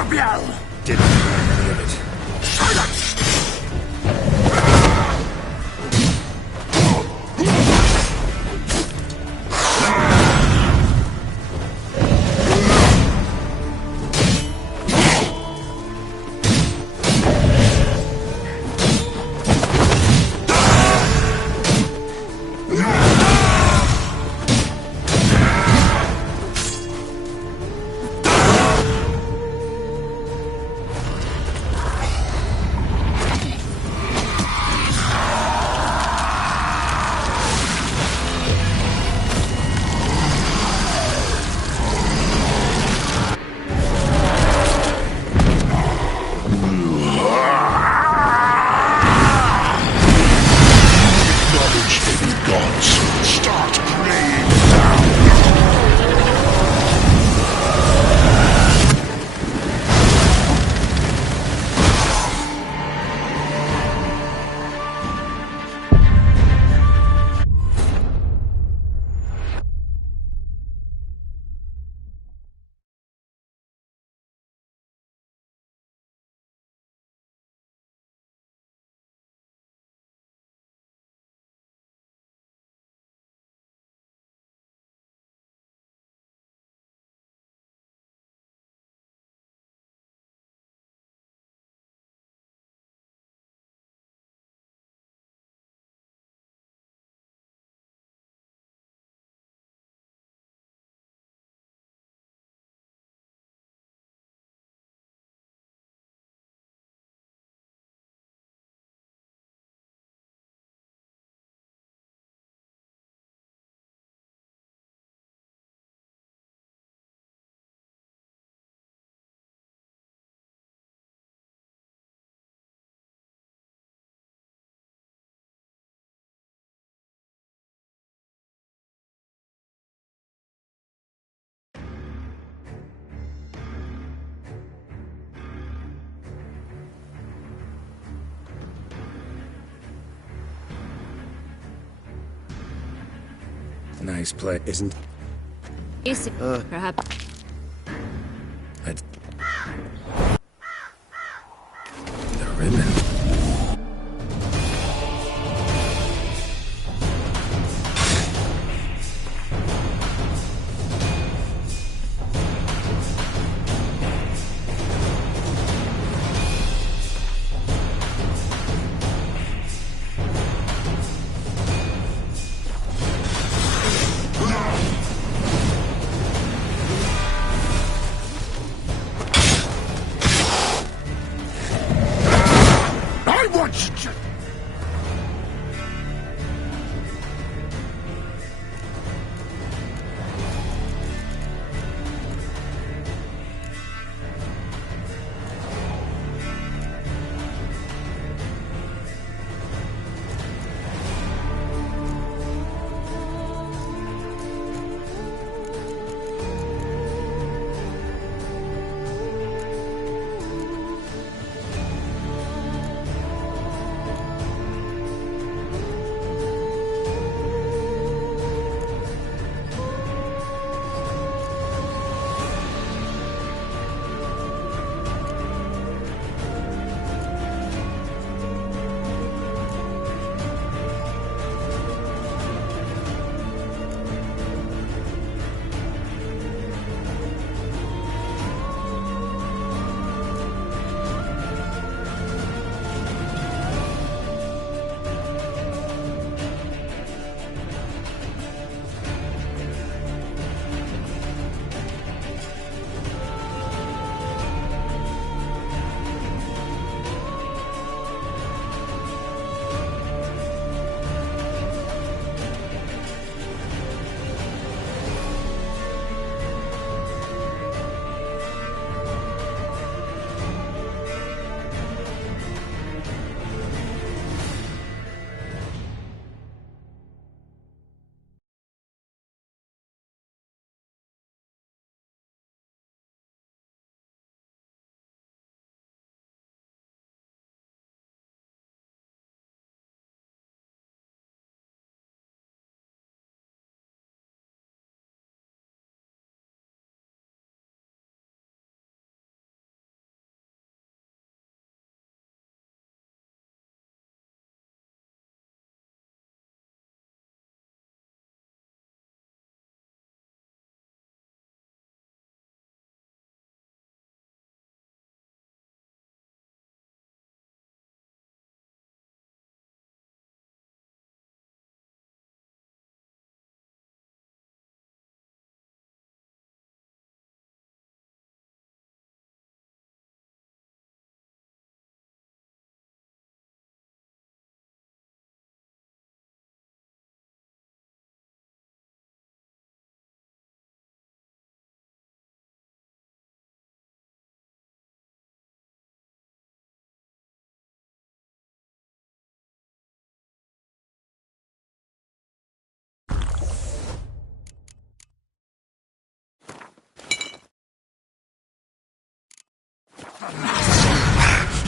Gabriel! Didn't learn any of it. Silence! Nice play, isn't? Yes, perhaps. The ribbon.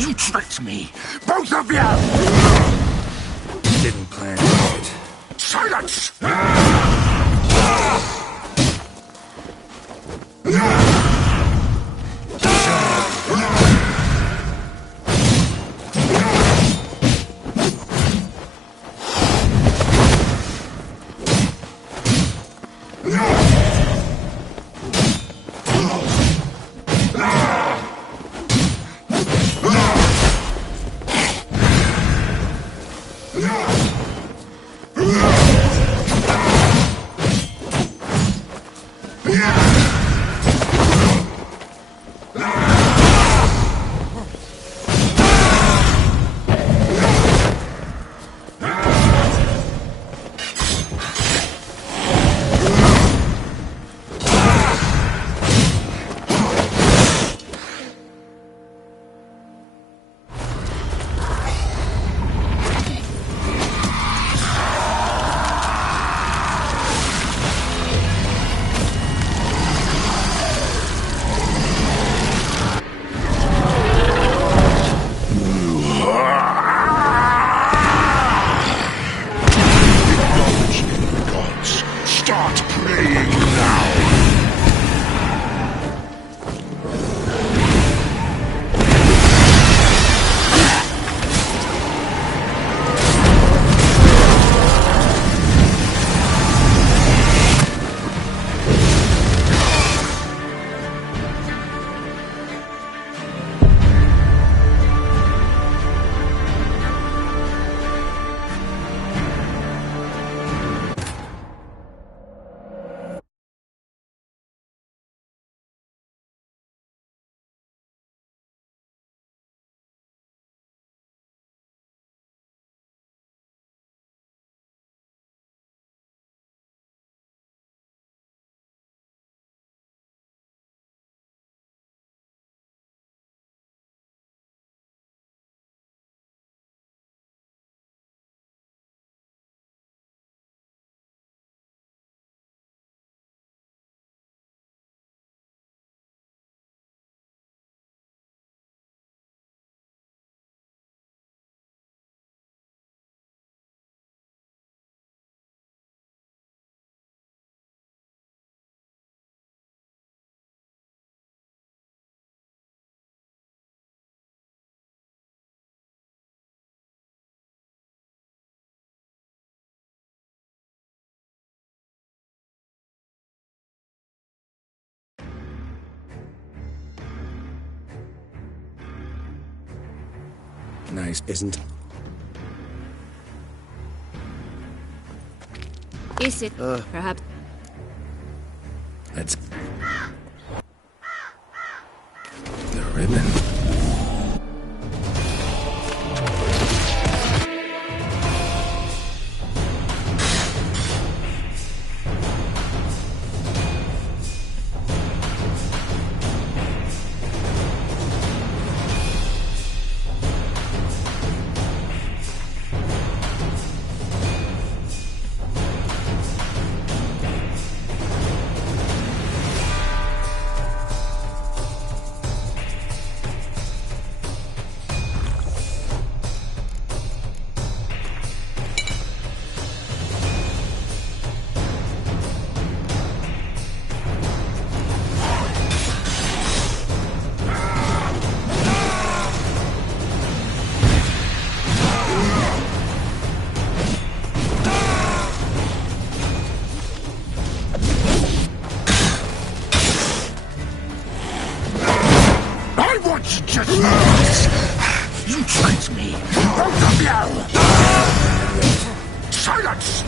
You tricked me! Both of you! Didn't plan to do it. Silence! Start playing now! Nice, isn't? Is it? Perhaps. That's the ribbon. You tricked me! Both of you! Silence!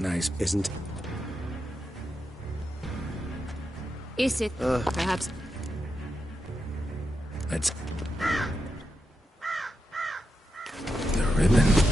Nice, isn't... Is it perhaps... Let's... The ribbon.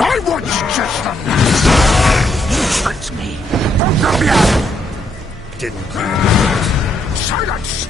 I want just the last. You tricked me. Both of you. Didn't you? Silence!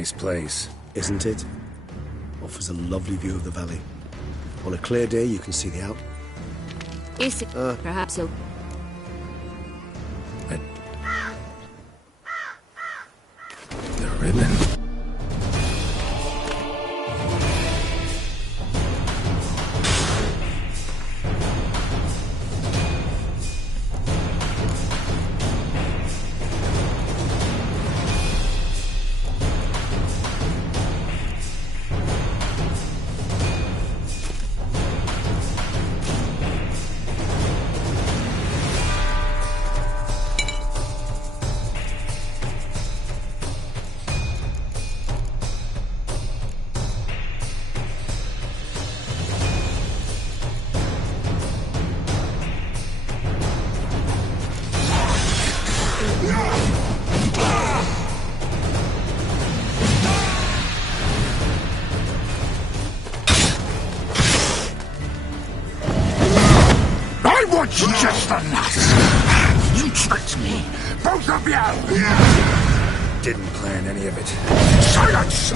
Nice place. Isn't it? Offers a lovely view of the valley. On a clear day, you can see the out. Is it perhaps a... The ribbon. I want just enough. You tricked me, both of you. Didn't plan any of it. Silence!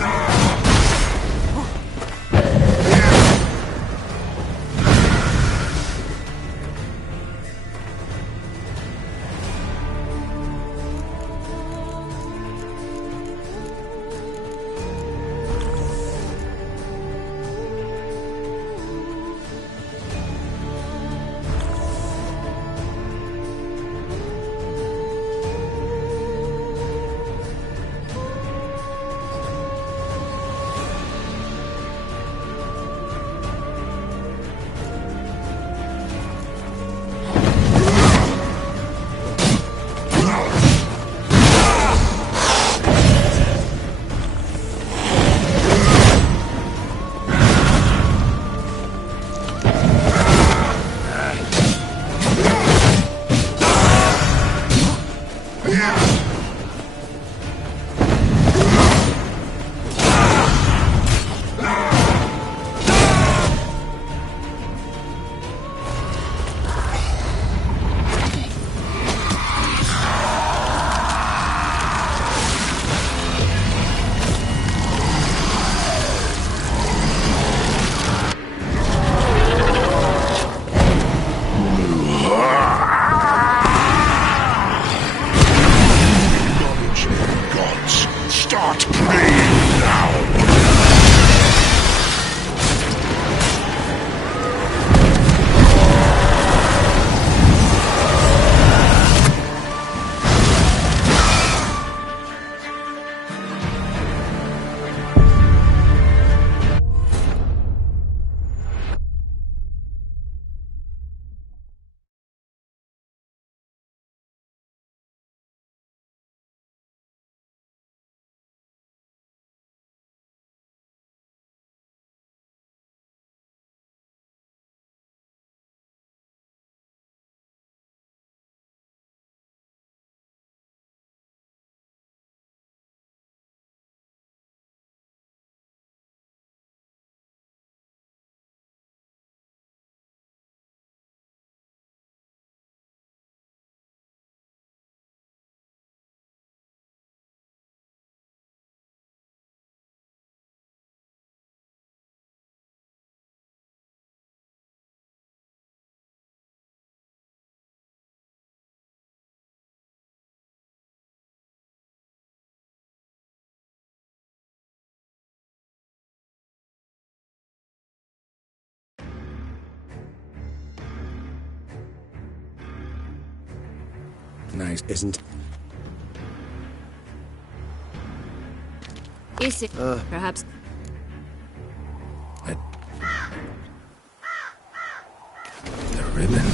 Start praying now! Nice. Isn't... Is it perhaps... The ribbon.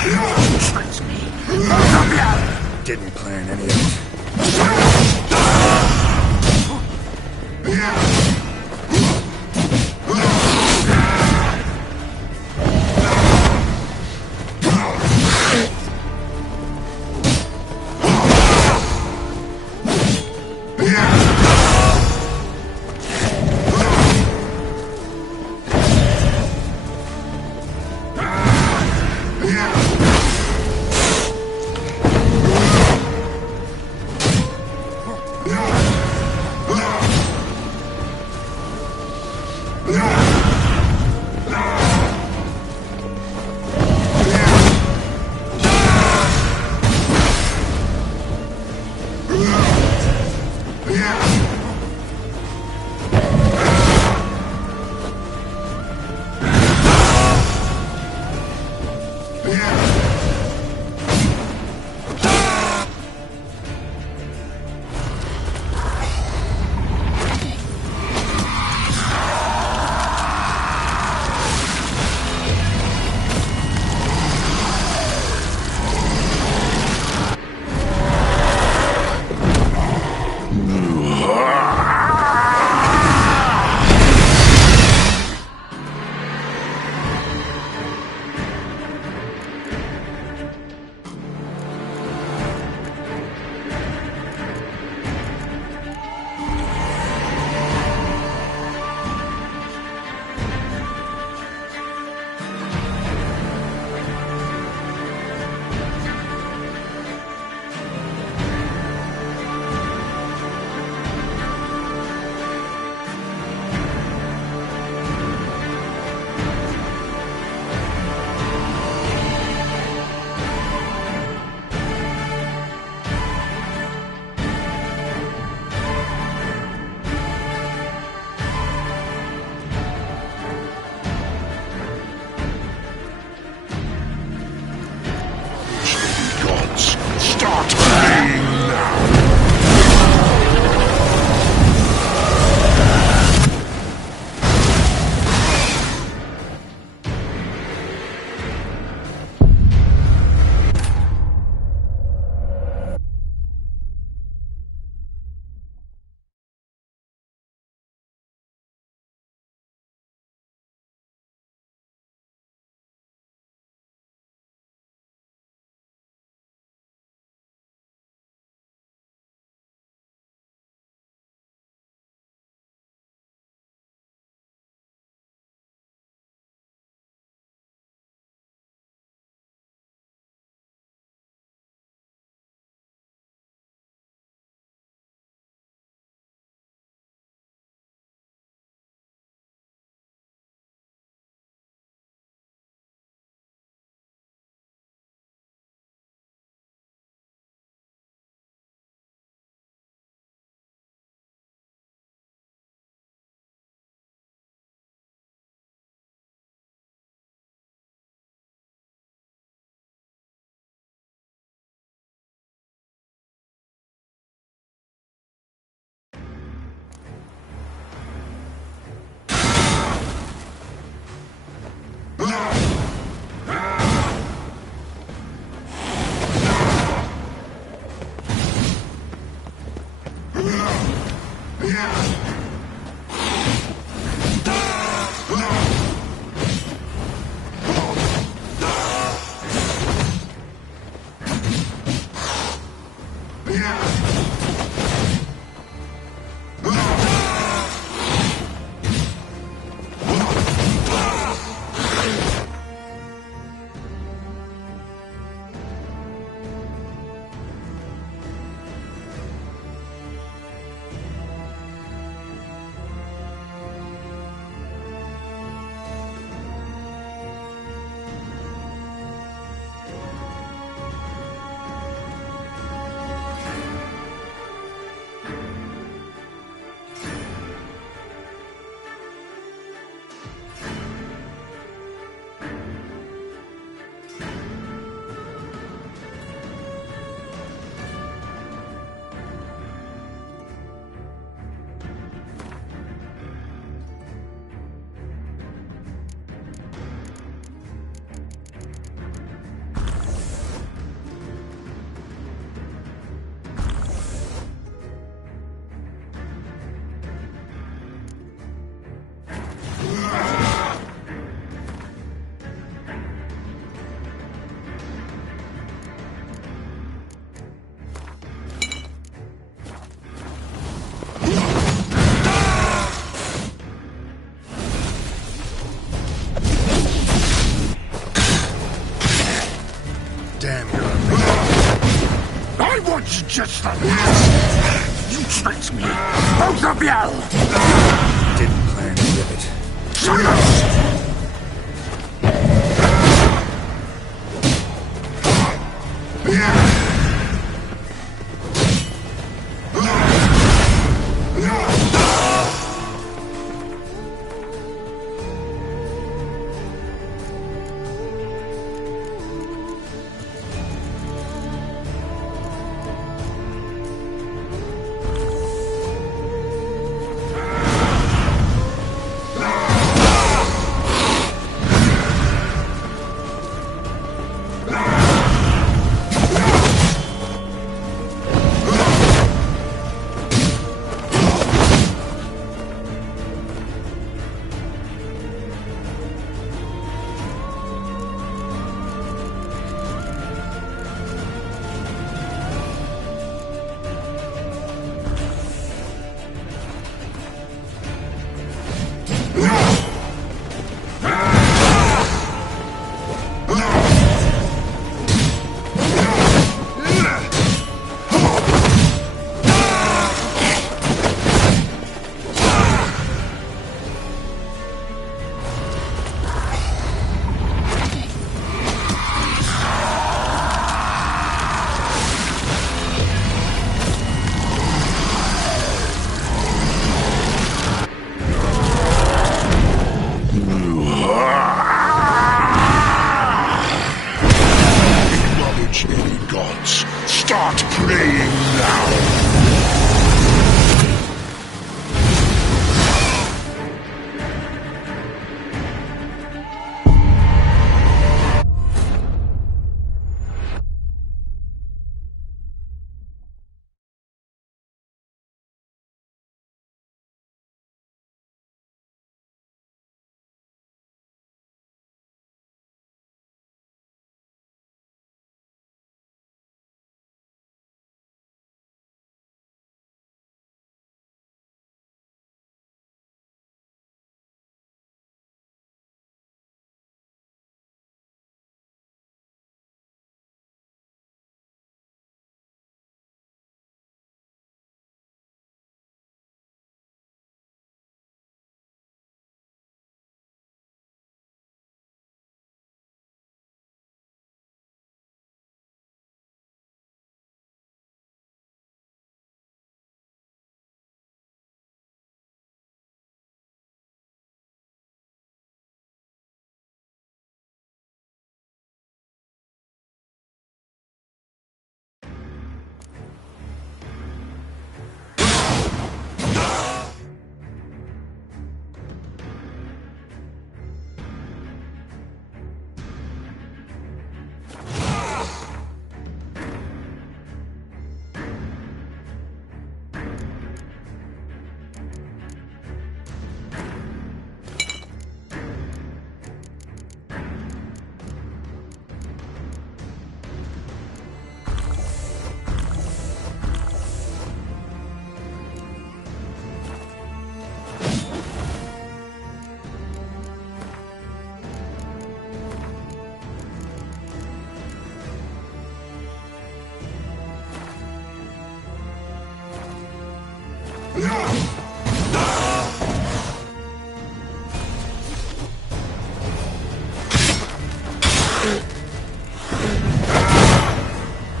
Tricked me. Both of you! Didn't plan any of it. Damn, you're ugly. I want you just the last. You tricked me. Both of you! Didn't plan any of it. Silence! Start praying now!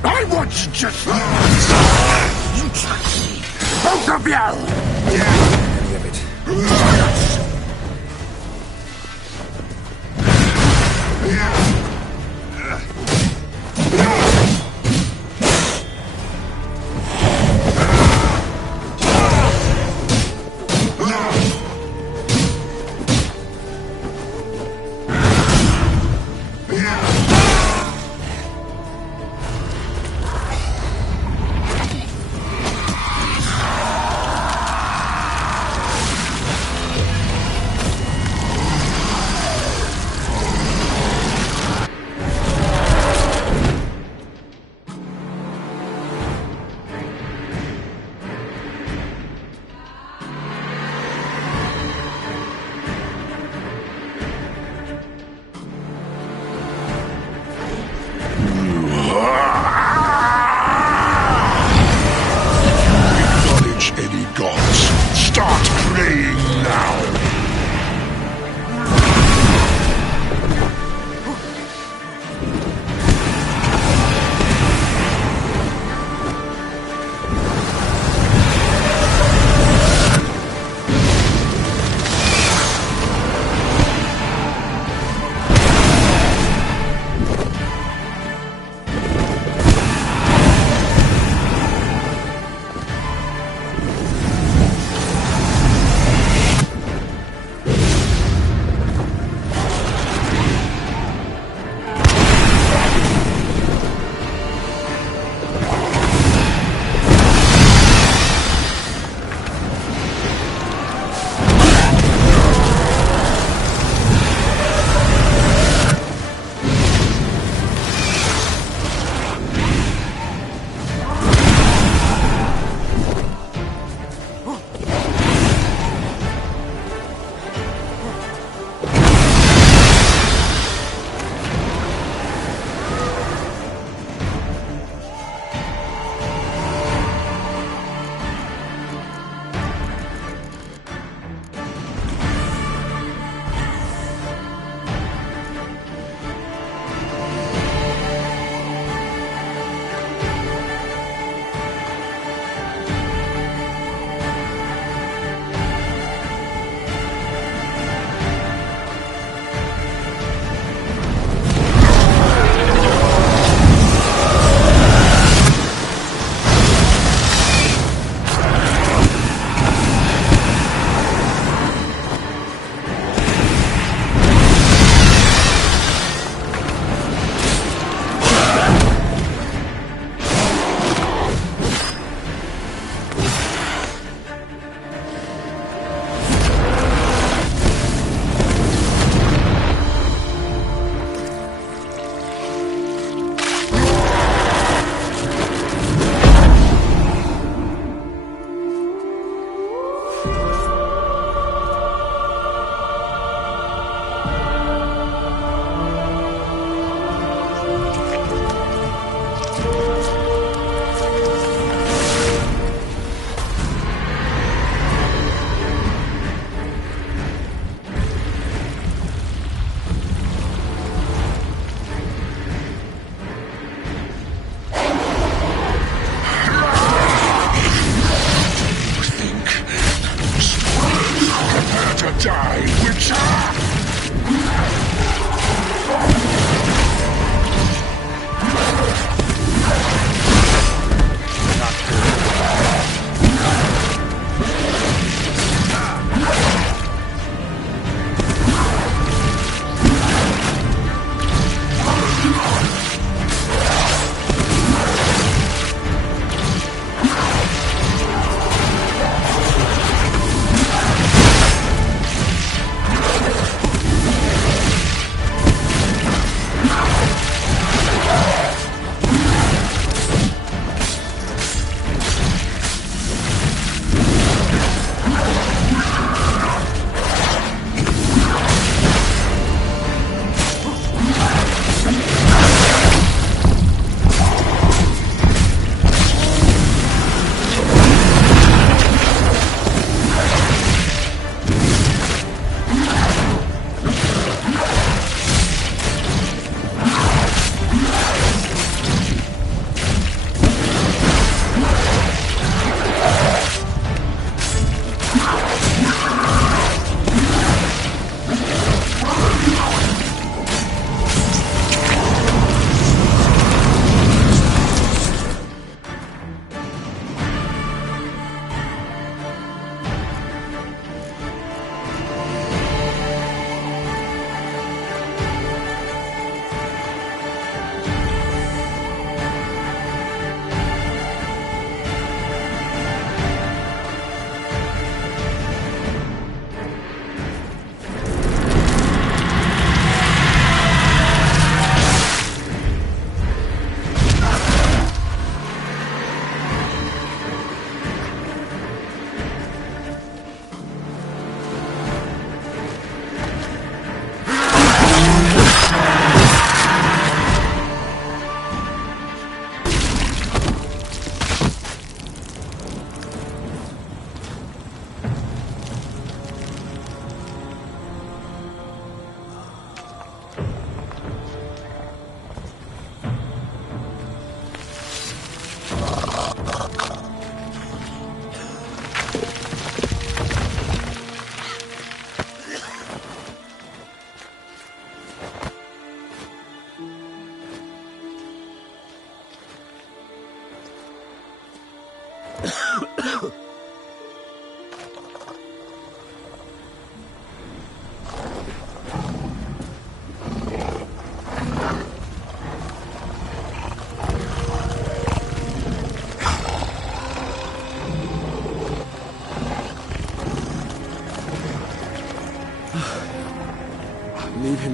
I want you just the You tricked me. Both of you! Any of it. Silence! many gods. Start praying now.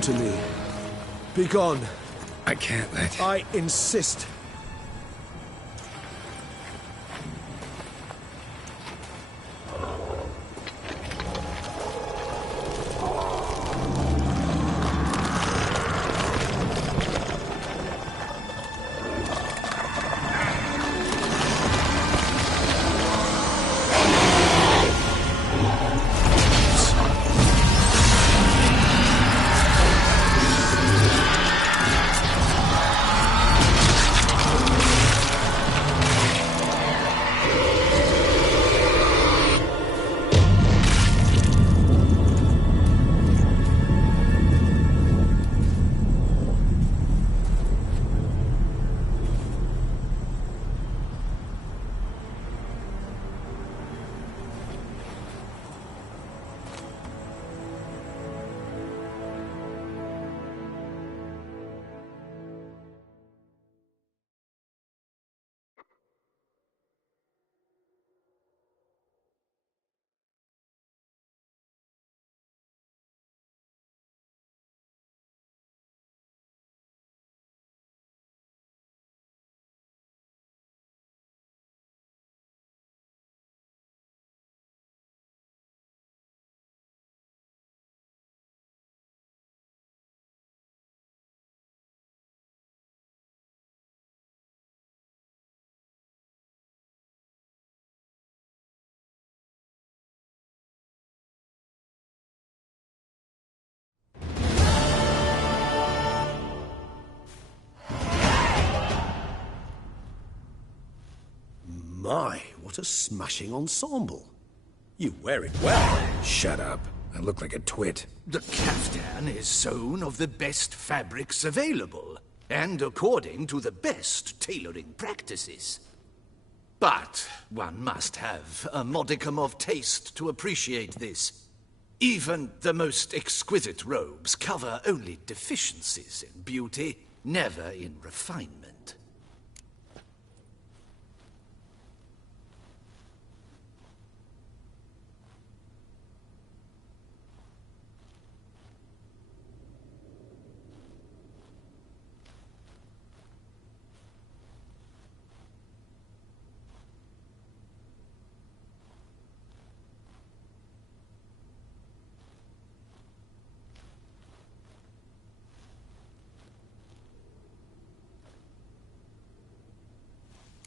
to me. Be gone. I can't let... I insist. My, what a smashing ensemble. You wear it well. Shut up. I look like a twit. The caftan is sewn of the best fabrics available, and according to the best tailoring practices. But one must have a modicum of taste to appreciate this. Even the most exquisite robes cover only deficiencies in beauty, never in refinement.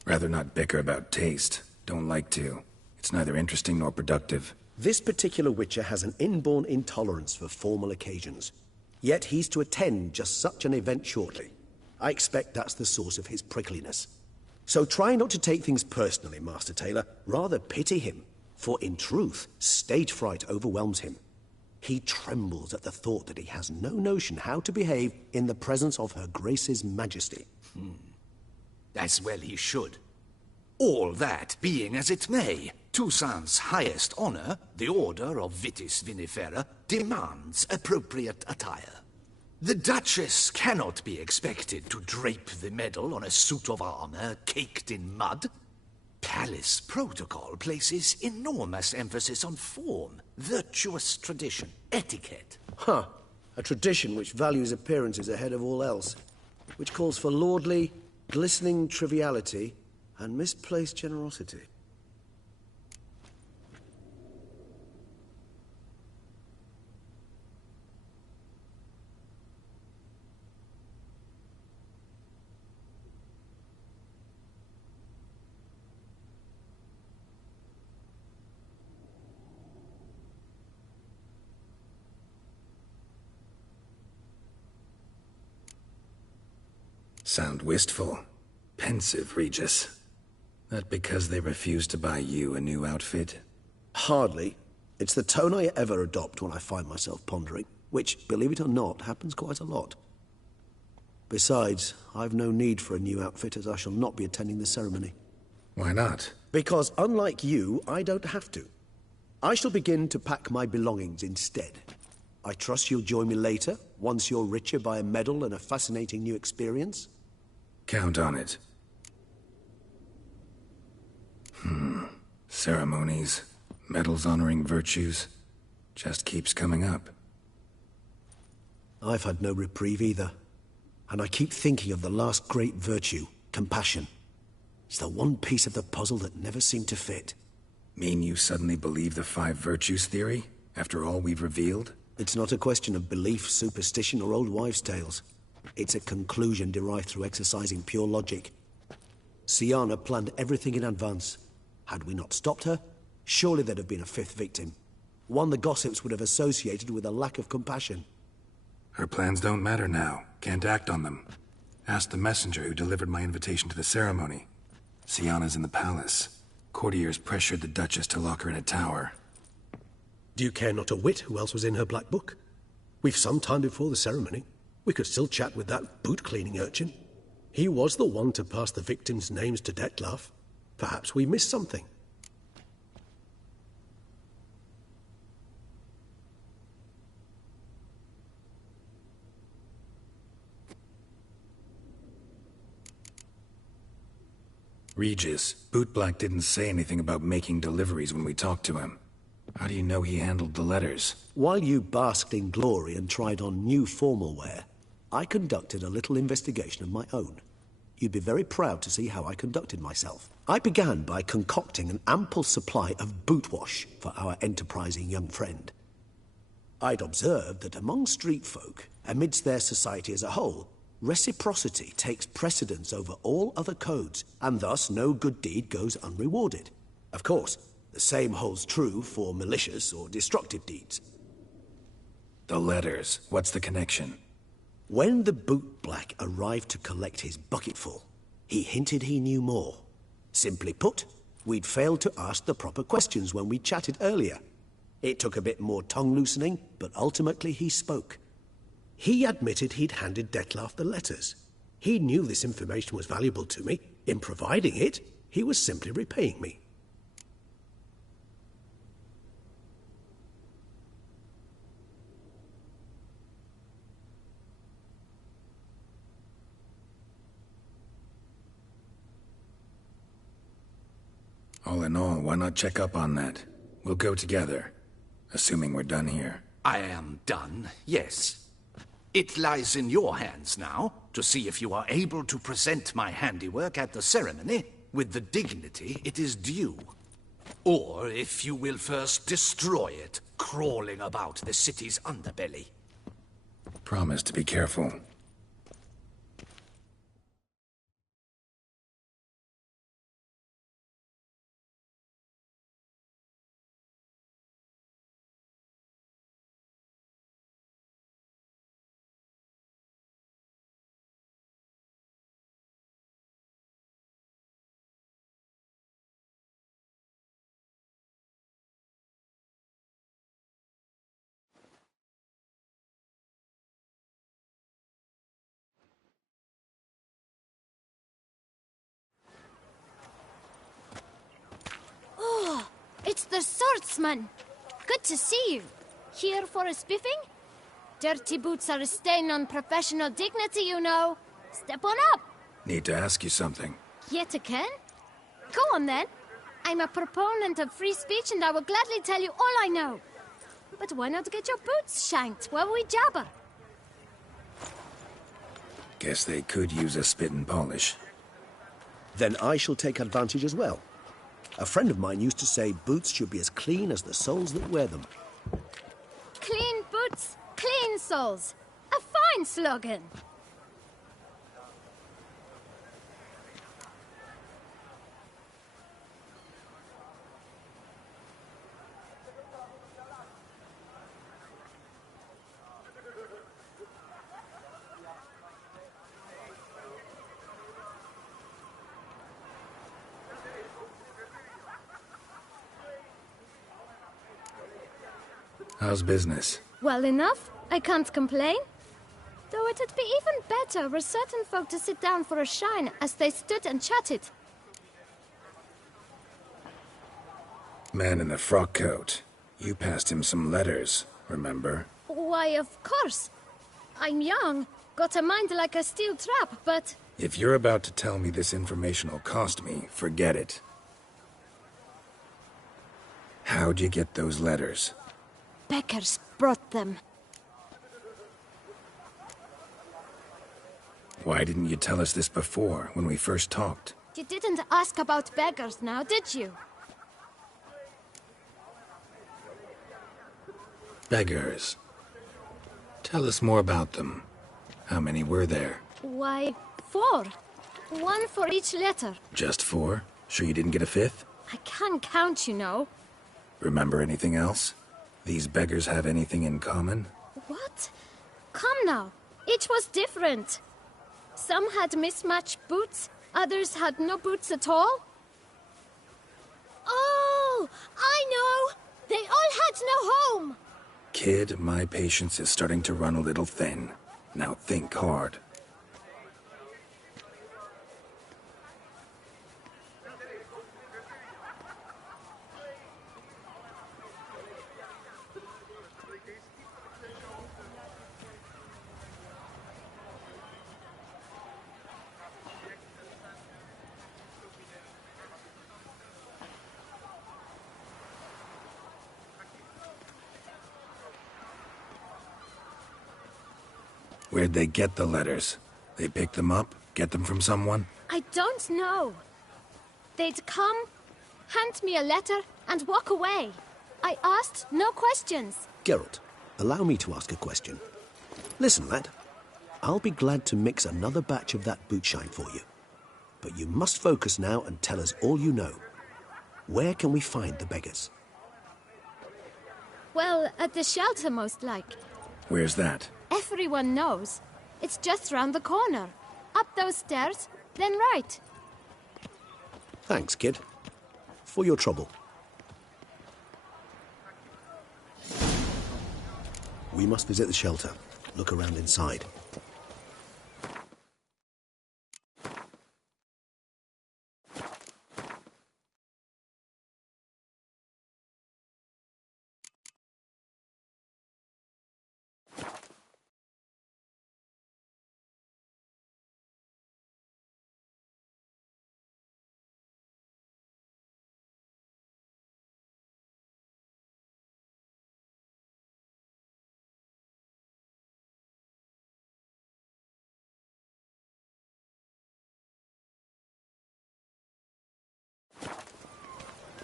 Rather not bicker about taste. Don't like to. It's neither interesting nor productive. This particular Witcher has an inborn intolerance for formal occasions. Yet he's to attend just such an event shortly. I expect that's the source of his prickliness. So try not to take things personally, Master Taylor. Rather pity him. For in truth, stage fright overwhelms him. He trembles at the thought that he has no notion how to behave in the presence of Her Grace's Majesty. As well he should. All that being as it may, Toussaint's highest honor, the Order of Vitis Vinifera, demands appropriate attire. The Duchess cannot be expected to drape the medal on a suit of armor caked in mud. Palace protocol places enormous emphasis on form, virtuous tradition, etiquette. Huh. A tradition which values appearances ahead of all else. Which calls for lordly, glistening triviality and misplaced generosity. Sound wistful. Pensive, Regis. That because they refuse to buy you a new outfit? Hardly. It's the tone I ever adopt when I find myself pondering, which, believe it or not, happens quite a lot. Besides, I've no need for a new outfit as I shall not be attending the ceremony. Why not? Because unlike you, I don't have to. I shall begin to pack my belongings instead. I trust you'll join me later, once you're richer by a medal and a fascinating new experience? Count on it. Ceremonies, medals honoring virtues, just keeps coming up. I've had no reprieve either. And I keep thinking of the last great virtue, compassion. It's the one piece of the puzzle that never seemed to fit. Mean you suddenly believe the 5 virtues theory, after all we've revealed? It's not a question of belief, superstition, or old wives' tales. It's a conclusion derived through exercising pure logic. Siana planned everything in advance. Had we not stopped her, surely there'd have been a 5th victim. One the gossips would have associated with a lack of compassion. Her plans don't matter now. Can't act on them. Ask the messenger who delivered my invitation to the ceremony. Siana's in the palace. Courtiers pressured the Duchess to lock her in a tower. Do you care not a whit who else was in her black book? We've some time before the ceremony. We could still chat with that boot-cleaning urchin. He was the one to pass the victims' names to Detlef. Perhaps we missed something. Regis, Bootblack didn't say anything about making deliveries when we talked to him. How do you know he handled the letters? While you basked in glory and tried on new formal wear, I conducted a little investigation of my own. You'd be very proud to see how I conducted myself. I began by concocting an ample supply of boot wash for our enterprising young friend. I'd observed that among street folk, amidst their society as a whole, reciprocity takes precedence over all other codes, and thus no good deed goes unrewarded. Of course, the same holds true for malicious or destructive deeds. The letters. What's the connection? When the bootblack arrived to collect his bucketful, he hinted he knew more. Simply put, we'd failed to ask the proper questions when we chatted earlier. It took a bit more tongue-loosening, but ultimately he spoke. He admitted he'd handed Detlef the letters. He knew this information was valuable to me. In providing it, he was simply repaying me. All in all, why not check up on that? We'll go together, assuming we're done here. I am done, yes. It lies in your hands now to see if you are able to present my handiwork at the ceremony with the dignity it is due. Or if you will first destroy it, crawling about the city's underbelly. Promise to be careful. It's the swordsman. Good to see you. Here for a spiffing? Dirty boots are a stain on professional dignity, you know. Step on up. Need to ask you something. Yet again? Go on then. I'm a proponent of free speech and I will gladly tell you all I know. But why not get your boots shanked while we jabber? Guess they could use a spit and polish. Then I shall take advantage as well. A friend of mine used to say boots should be as clean as the soles that wear them. Clean boots, clean soles. A fine slogan. How's business? Well enough. I can't complain. Though it'd be even better were certain folk to sit down for a shine as they stood and chatted. Man in the frock coat. You passed him some letters, remember? Why, of course. I'm young, got a mind like a steel trap, but... If you're about to tell me this information will cost me, forget it. How'd you get those letters? Beckers brought them. Why didn't you tell us this before, when we first talked? You didn't ask about beggars now, did you? Beggars. Tell us more about them. How many were there? Why, 4. 1 for each letter. Just 4? Sure you didn't get a 5th? I can't count, you know. Remember anything else? These beggars have anything in common? What? Come now. Each was different. Some had mismatched boots, others had no boots at all. Oh, I know! They all had no home! Kid, my patience is starting to run a little thin. Now think hard. Where'd they get the letters? They pick them up? Get them from someone? I don't know. They'd come, hand me a letter, and walk away. I asked no questions. Geralt, allow me to ask a question. Listen, lad. I'll be glad to mix another batch of that bootshine for you. But you must focus now and tell us all you know. Where can we find the beggars? Well, at the shelter, most like. Where's that? Everyone knows. It's just round the corner. Up those stairs, then right. Thanks, kid. For your trouble. We must visit the shelter. Look around inside.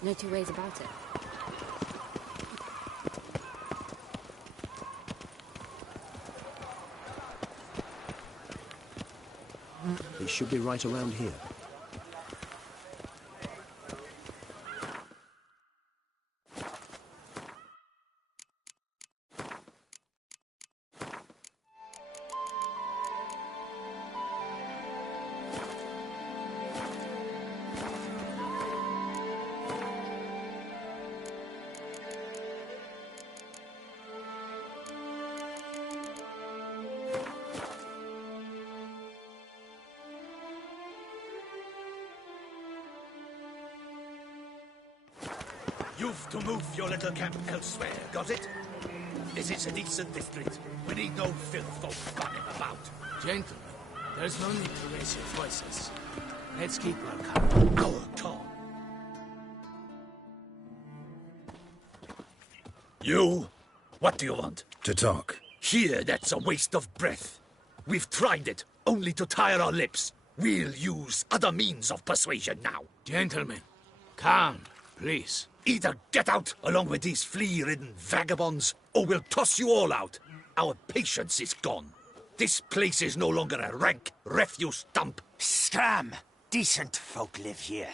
No two ways about it. It should be right around here. You've to move your little camp elsewhere, got it? This is a decent district. We need no filth folk running about. Gentlemen, there's no need to raise your voices. Let's keep our calm. Our calm. You? What do you want? To talk. Here, that's a waste of breath. We've tried it, only to tire our lips. We'll use other means of persuasion now. Gentlemen, calm, please. Either get out along with these flea-ridden vagabonds, or we'll toss you all out. Our patience is gone. This place is no longer a rank refuse dump. Scram! Decent folk live here.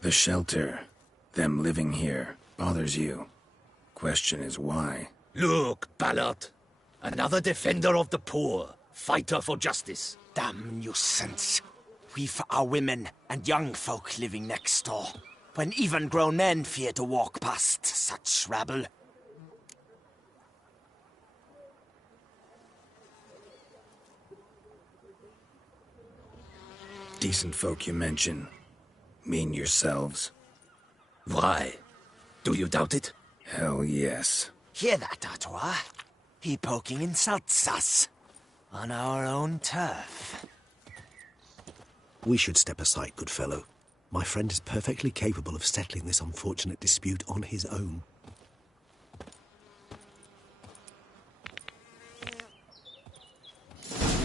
The shelter, them living here, bothers you. Question is why? Look, Ballard. Another defender of the poor. Fighter for justice. Damn nuisance. We've our women and young folk living next door, when even grown men fear to walk past such rabble. Decent folk you mention. Mean yourselves? Why? Do you doubt it? Hell yes. Hear that, Artois? He poking insults us. On our own turf. We should step aside, good fellow. My friend is perfectly capable of settling this unfortunate dispute on his own.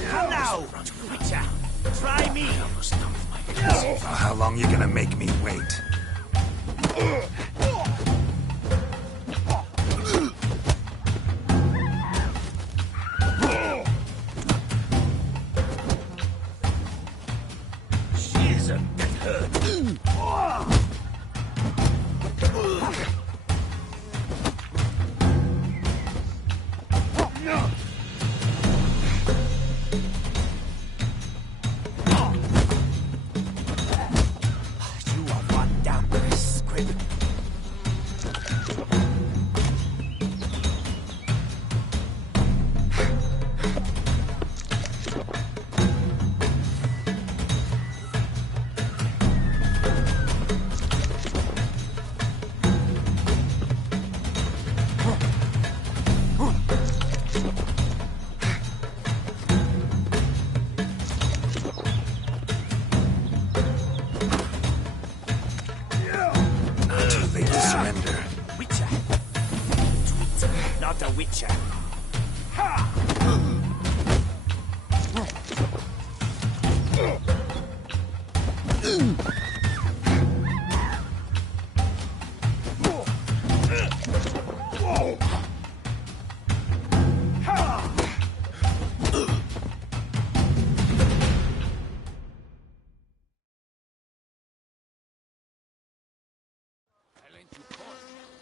Come now, Witcher. Try me. How long you gonna make me wait?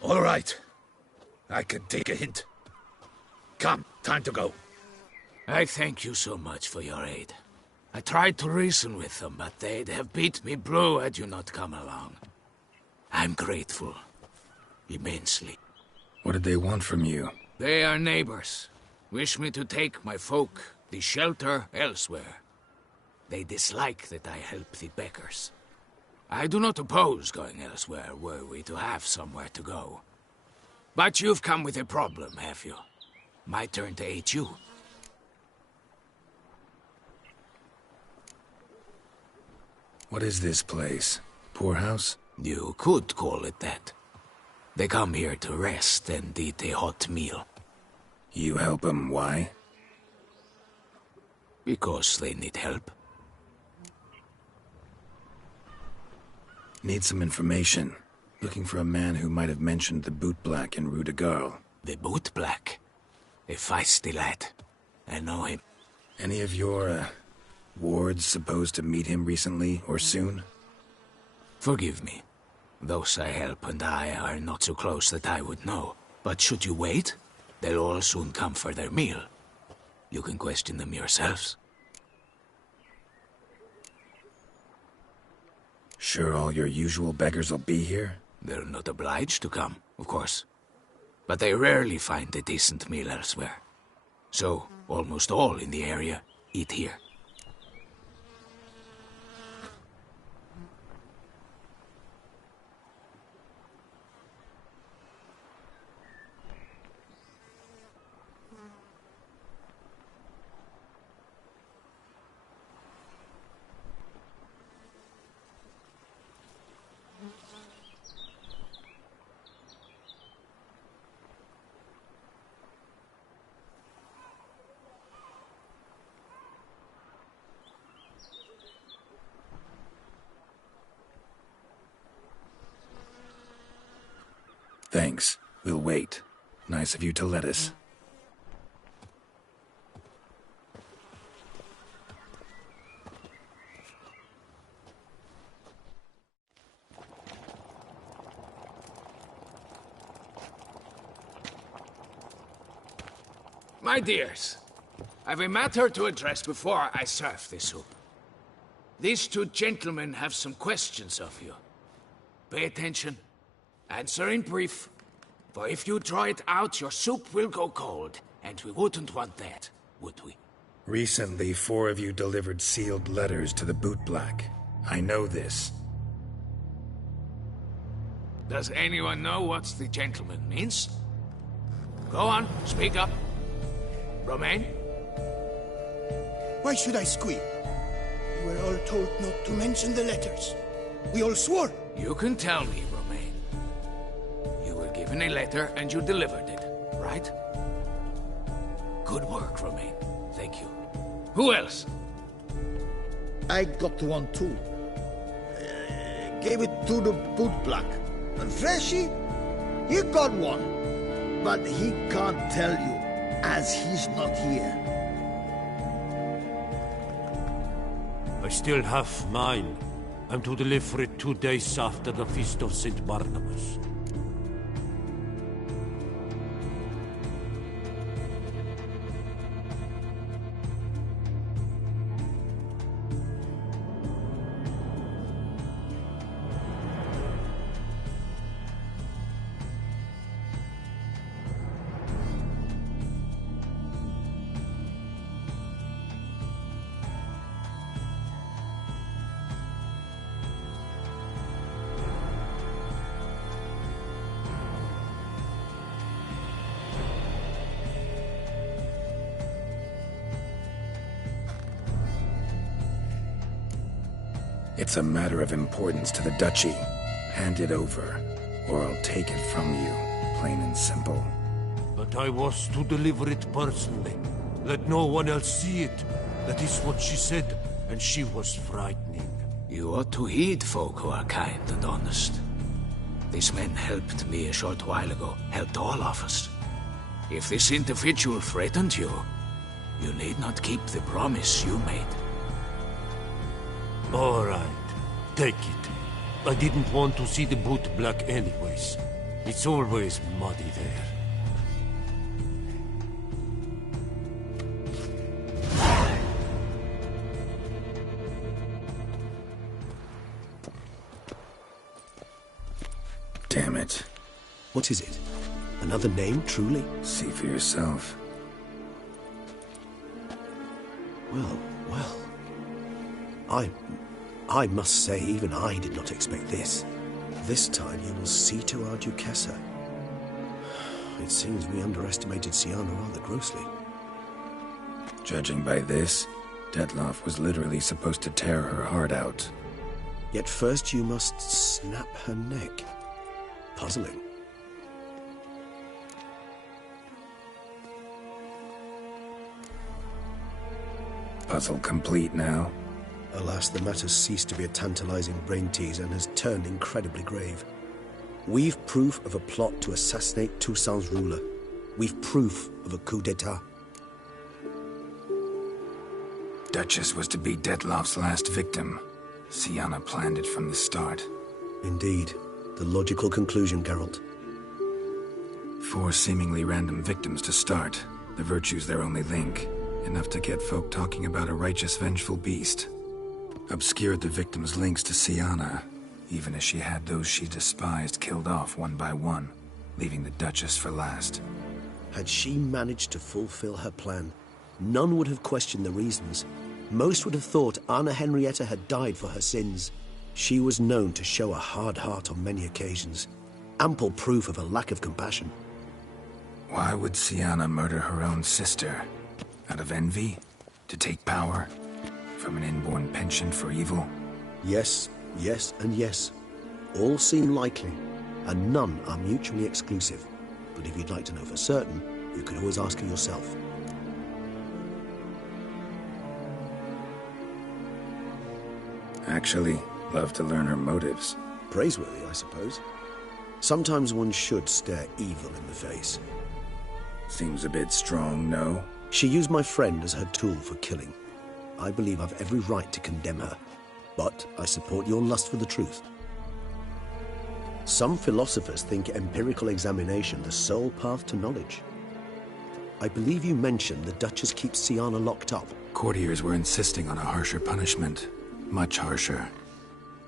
All right. I can take a hint. Come, time to go. I thank you so much for your aid. I tried to reason with them, but they'd have beat me blue had you not come along. I'm grateful. Immensely. What did they want from you? They are neighbors. Wish me to take my folk, the shelter, elsewhere. They dislike that I help the beggars. I do not oppose going elsewhere, were we to have somewhere to go. But you've come with a problem, have you? My turn to aid you. What is this place? Poorhouse? You could call it that. They come here to rest and eat a hot meal. You help them, why? Because they need help. Need some information. Looking for a man who might have mentioned the boot black in Rue de Garl. The boot black? A feisty lad. I know him. Any of your, wards supposed to meet him recently or soon? Forgive me. Those I help and I are not so close that I would know. But should you wait, they'll all soon come for their meal. You can question them yourselves. Sure all your usual beggars will be here? They're not obliged to come, of course. But they rarely find a decent meal elsewhere. So, almost all in the area eat here. Thanks. We'll wait. Nice of you to let us. My dears, I've a matter to address before I serve the soup. These two gentlemen have some questions of you. Pay attention. Answer in brief. For if you draw it out, your soup will go cold. And we wouldn't want that, would we? Recently, 4 of you delivered sealed letters to the boot black. I know this. Does anyone know what the gentleman means? Go on, speak up. Romain? Why should I squeal? We were all told not to mention the letters. We all swore. You can tell me, Romain. You were given a letter and you delivered it, right? Good work, Romain. Thank you. Who else? I got one too. Gave it to the bootblack. And Freshy, he got one. But he can't tell you, as he's not here. I still have mine. I'm to deliver it 2 days after the Feast of St. Barnabas. It's a matter of importance to the Duchy. Hand it over, or I'll take it from you, plain and simple. But I was to deliver it personally. Let no one else see it. That is what she said, and she was frightening. You ought to heed folk who are kind and honest. These men helped me a short while ago, helped all of us. If this individual threatened you, you need not keep the promise you made. All right, take it. I didn't want to see the boot black anyways. It's always muddy there. Damn it. What is it? Another name, truly? See for yourself. Well, well. I must say, even I did not expect this. This time you will see to our Duchessa. It seems we underestimated Siana rather grossly. Judging by this, Detloff was literally supposed to tear her heart out. Yet first you must snap her neck. Puzzling. Puzzle complete now. Alas, the matter's ceased to be a tantalizing brain tease and has turned incredibly grave. We've proof of a plot to assassinate Toussaint's ruler. We've proof of a coup d'etat. Duchess was to be Detloff's last victim. Siana planned it from the start. Indeed. The logical conclusion, Geralt. 4 seemingly random victims to start. The virtue's their only link. Enough to get folk talking about a righteous, vengeful beast. Obscured the victims' links to Siana, even as she had those she despised killed off one by one, leaving the Duchess for last. Had she managed to fulfill her plan, none would have questioned the reasons. Most would have thought Anna Henrietta had died for her sins. She was known to show a hard heart on many occasions. Ample proof of a lack of compassion. Why would Siana murder her own sister? Out of envy? To take power? From an inborn penchant for evil? Yes, yes, and yes. All seem likely, and none are mutually exclusive. But if you'd like to know for certain, you can always ask her yourself. Actually, love to learn her motives. Praiseworthy, I suppose. Sometimes one should stare evil in the face. Seems a bit strong, no? She used my friend as her tool for killing. I believe I've every right to condemn her, but I support your lust for the truth. Some philosophers think empirical examination the sole path to knowledge. I believe you mentioned the Duchess keeps Siana locked up. Courtiers were insisting on a harsher punishment. Much harsher.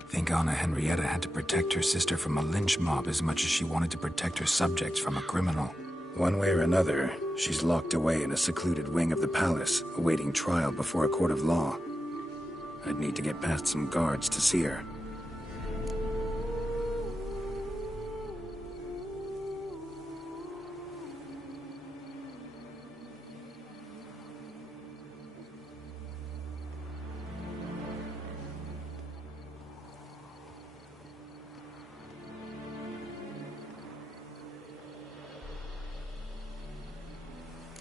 Think Anna Henrietta had to protect her sister from a lynch mob as much as she wanted to protect her subjects from a criminal. One way or another, she's locked away in a secluded wing of the palace, awaiting trial before a court of law. I'd need to get past some guards to see her.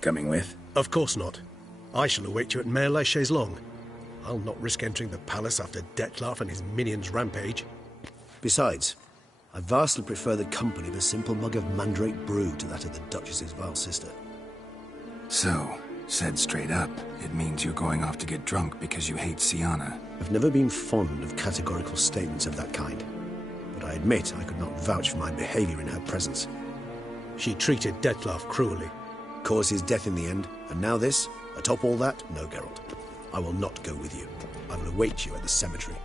coming with? Of course not. I shall await you at Mare la Chaise-Longue. I'll not risk entering the palace after Dettlaff and his minions rampage. Besides, I vastly prefer the company of a simple mug of mandrake brew to that of the Duchess's vile sister. So, said straight up, it means you're going off to get drunk because you hate Siana. I've never been fond of categorical statements of that kind, but I admit I could not vouch for my behavior in her presence. She treated Dettlaff cruelly, caused his death in the end, and now this? Atop all that, no, Geralt. I will not go with you. I will await you at the cemetery.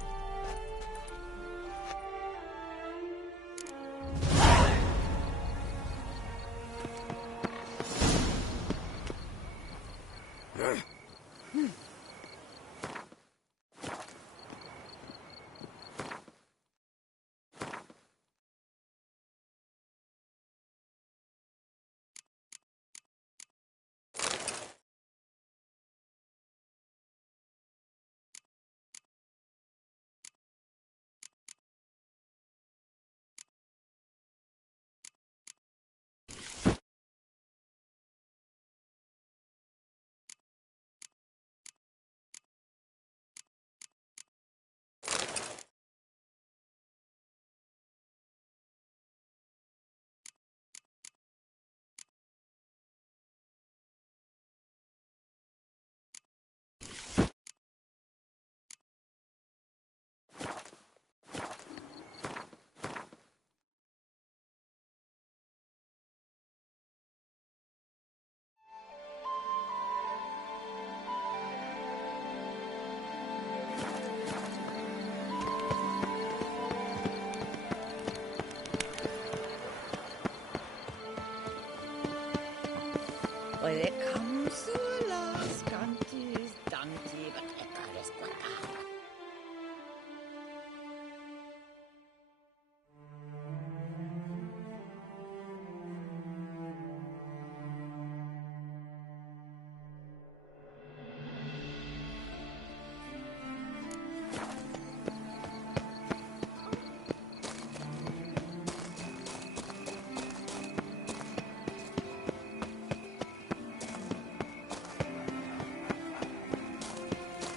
Well, it comes to the last, Ganty's Dante, but it is quicker.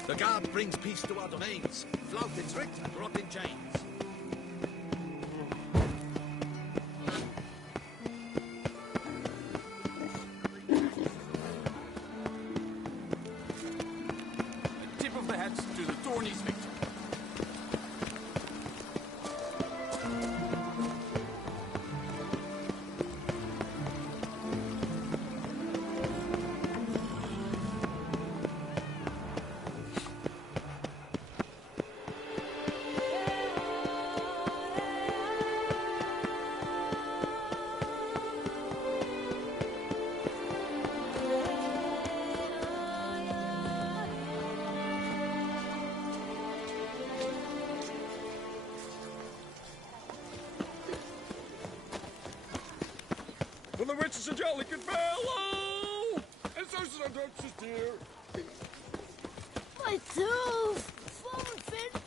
The guard brings peace to our domains. Flout its writ and rot in chains. A tip of the hat to the Dornies victor. Well, the witch is a jolly good fellow! And so is our Duchess dear. My tooth! Something!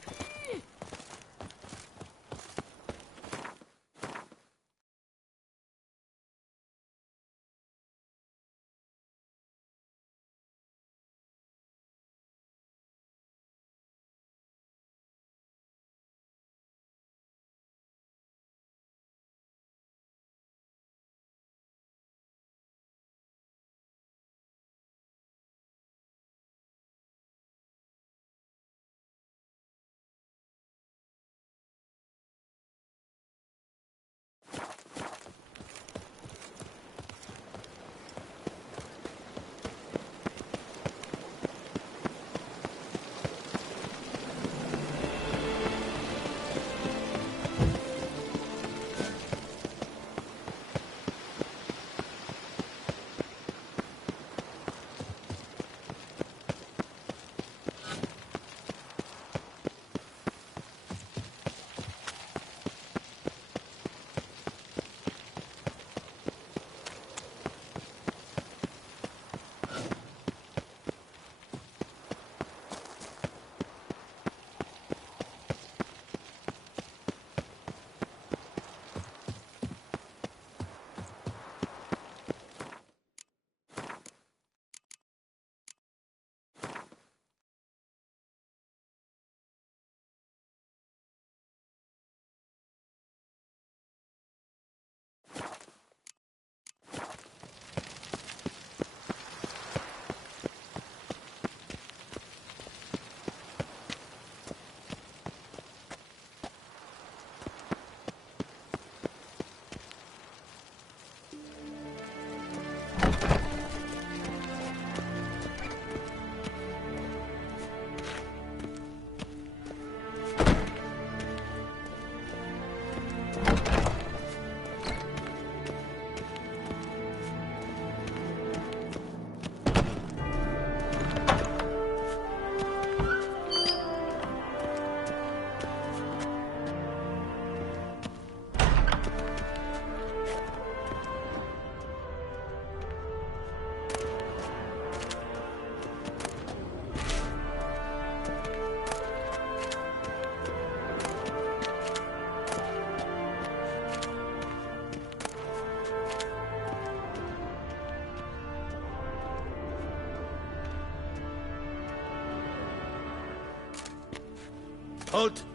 Halt!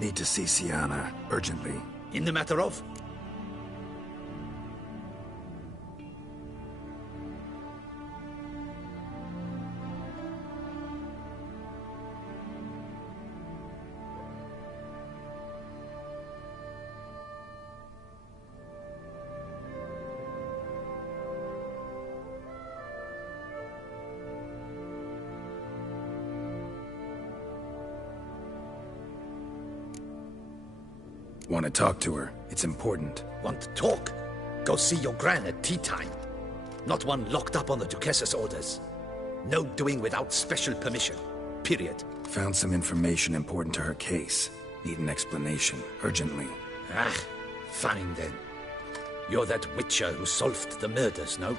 Need to see Sienna, urgently. In the matter of? Want to talk to her. It's important. Want to talk? Go see your gran at tea time. Not one locked up on the Duchess's orders. No doing without special permission. Period. Found some information important to her case. Need an explanation, urgently. Ah, fine then. You're that witcher who solved the murders, no?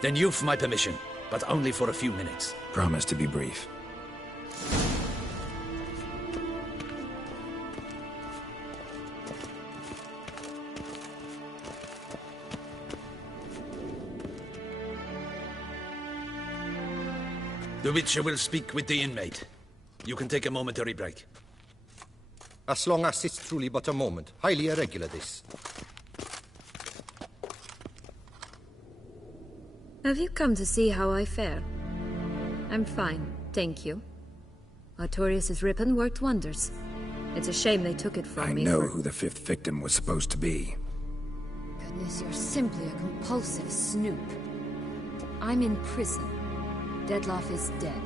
Then you've my permission, but only for a few minutes. Promise to be brief. The Witcher will speak with the inmate. You can take a momentary break. As long as it's truly but a moment. Highly irregular, this. Have you come to see how I fare? I'm fine, thank you. Artorius' ribbon worked wonders. It's a shame they took it from me. I know who the 5th victim was supposed to be. Goodness, you're simply a compulsive snoop. I'm in prison. Deadloff is dead.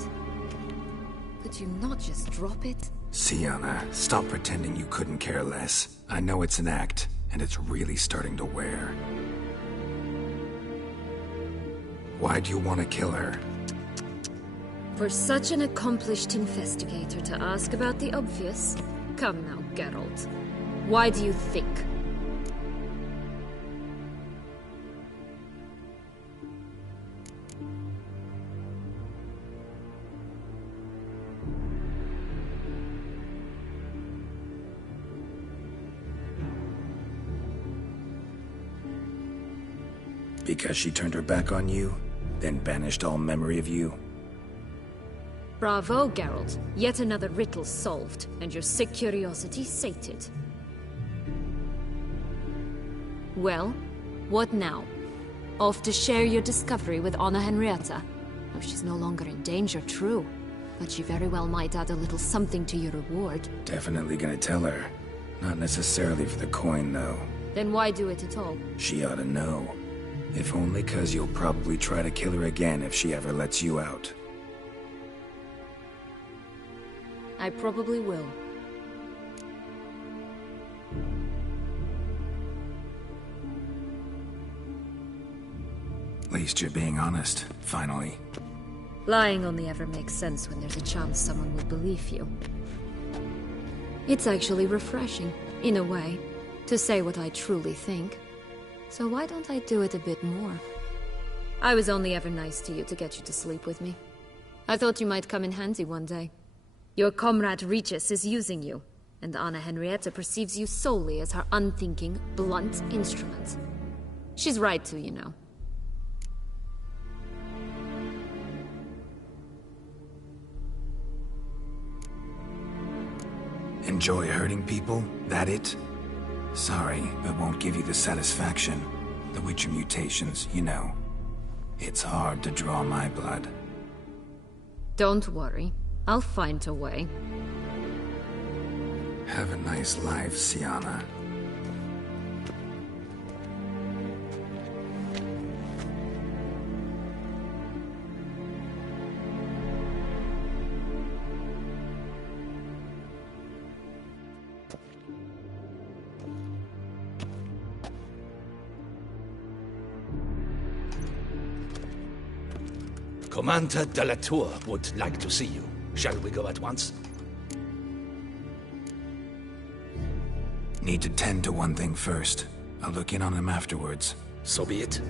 Could you not just drop it? Sienna, stop pretending you couldn't care less. I know it's an act, and it's really starting to wear. Why do you want to kill her? For such an accomplished investigator to ask about the obvious? Come now, Geralt. Why do you think? Because she turned her back on you, then banished all memory of you? Bravo, Geralt. Yet another riddle solved, and your sick curiosity sated. Well, what now? Off to share your discovery with Anna Henrietta? Oh, she's no longer in danger, true. But she very well might add a little something to your reward. Definitely gonna tell her. Not necessarily for the coin, though. Then why do it at all? She ought to know. If only 'cause you'll probably try to kill her again if she ever lets you out. I probably will. At least you're being honest, finally. Lying only ever makes sense when there's a chance someone will believe you. It's actually refreshing, in a way, to say what I truly think. So why don't I do it a bit more? I was only ever nice to you to get you to sleep with me. I thought you might come in handy one day. Your comrade Regis is using you, and Anna Henrietta perceives you solely as her unthinking, blunt instrument. She's right to, you know. Enjoy hurting people? That it? Sorry, but won't give you the satisfaction. The Witcher mutations, you know. It's hard to draw my blood. Don't worry. I'll find a way. Have a nice life, Sienna. Commander de la Tour would like to see you. Shall we go at once? Need to tend to one thing first. I'll look in on him afterwards. So be it.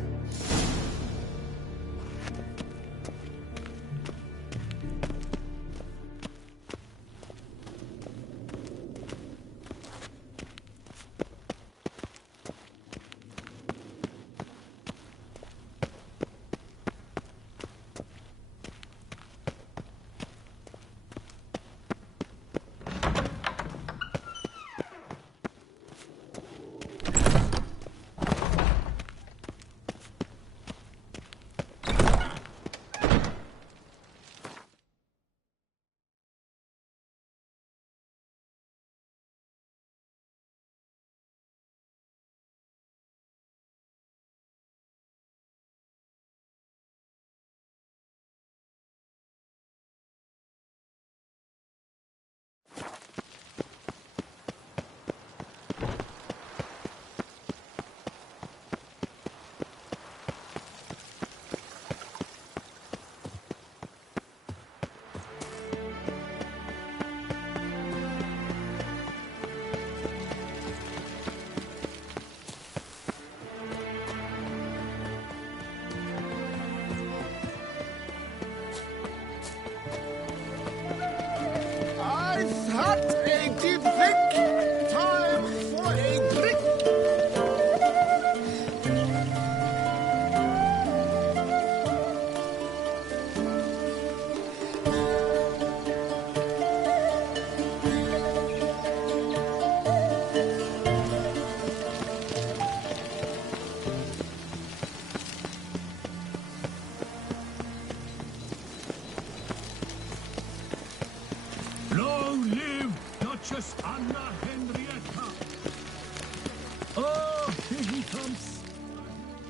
comes.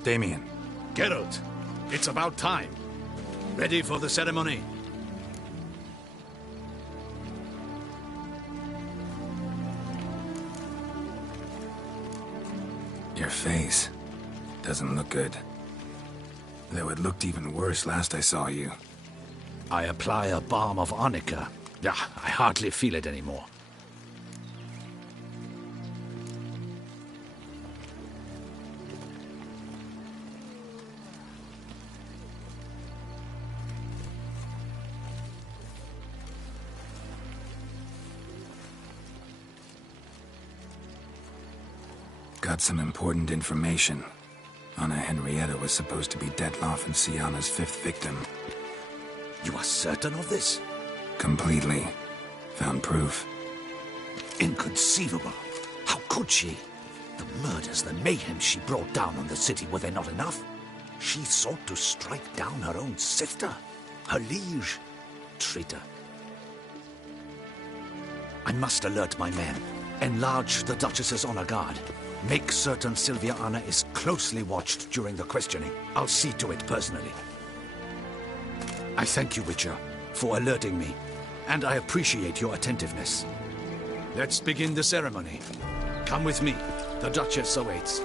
Damien. Geralt, it's about time. Ready for the ceremony? Your face doesn't look good. Though it looked even worse last I saw you. I apply a balm of arnica. I hardly feel it anymore. Got some important information. Anna Henrietta was supposed to be Detloff and Sienna's 5th victim. You are certain of this? Completely. Found proof. Inconceivable. How could she? The murders, the mayhem she brought down on the city, were they not enough? She sought to strike down her own sister, her liege. Traitor. I must alert my men. Enlarge the Duchess's honor guard. Make certain Sylvia Anna is closely watched during the questioning. I'll see to it personally. I thank you, Witcher, for alerting me, and I appreciate your attentiveness. Let's begin the ceremony. Come with me. The Duchess awaits.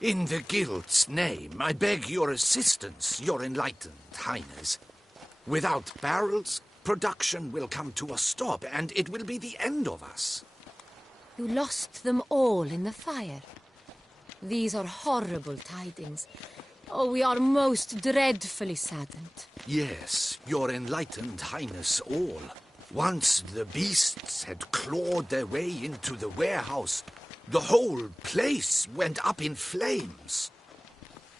In the Guild's name, I beg your assistance, your enlightened highness. Without barrels, production will come to a stop, and it will be the end of us. You lost them all in the fire. These are horrible tidings. Oh, we are most dreadfully saddened. Yes, your enlightened highness all. Once the beasts had clawed their way into the warehouse, the whole place went up in flames.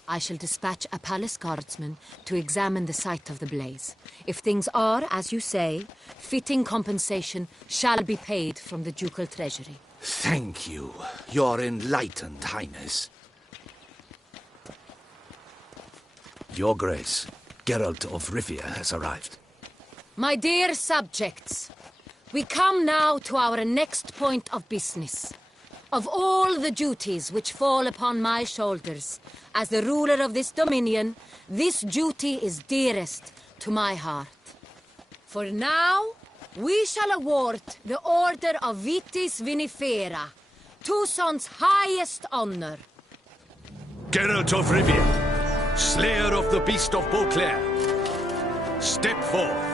I shall dispatch a palace guardsman to examine the site of the blaze. If things are, as you say, fitting compensation shall be paid from the ducal treasury. Thank you, your enlightened highness. Your Grace, Geralt of Rivia has arrived. My dear subjects, we come now to our next point of business. Of all the duties which fall upon my shoulders, as the ruler of this dominion, this duty is dearest to my heart. For now, we shall award the Order of Vitis Vinifera, Tucson's highest honor. Geralt of Rivia, slayer of the beast of Beauclair, step forth.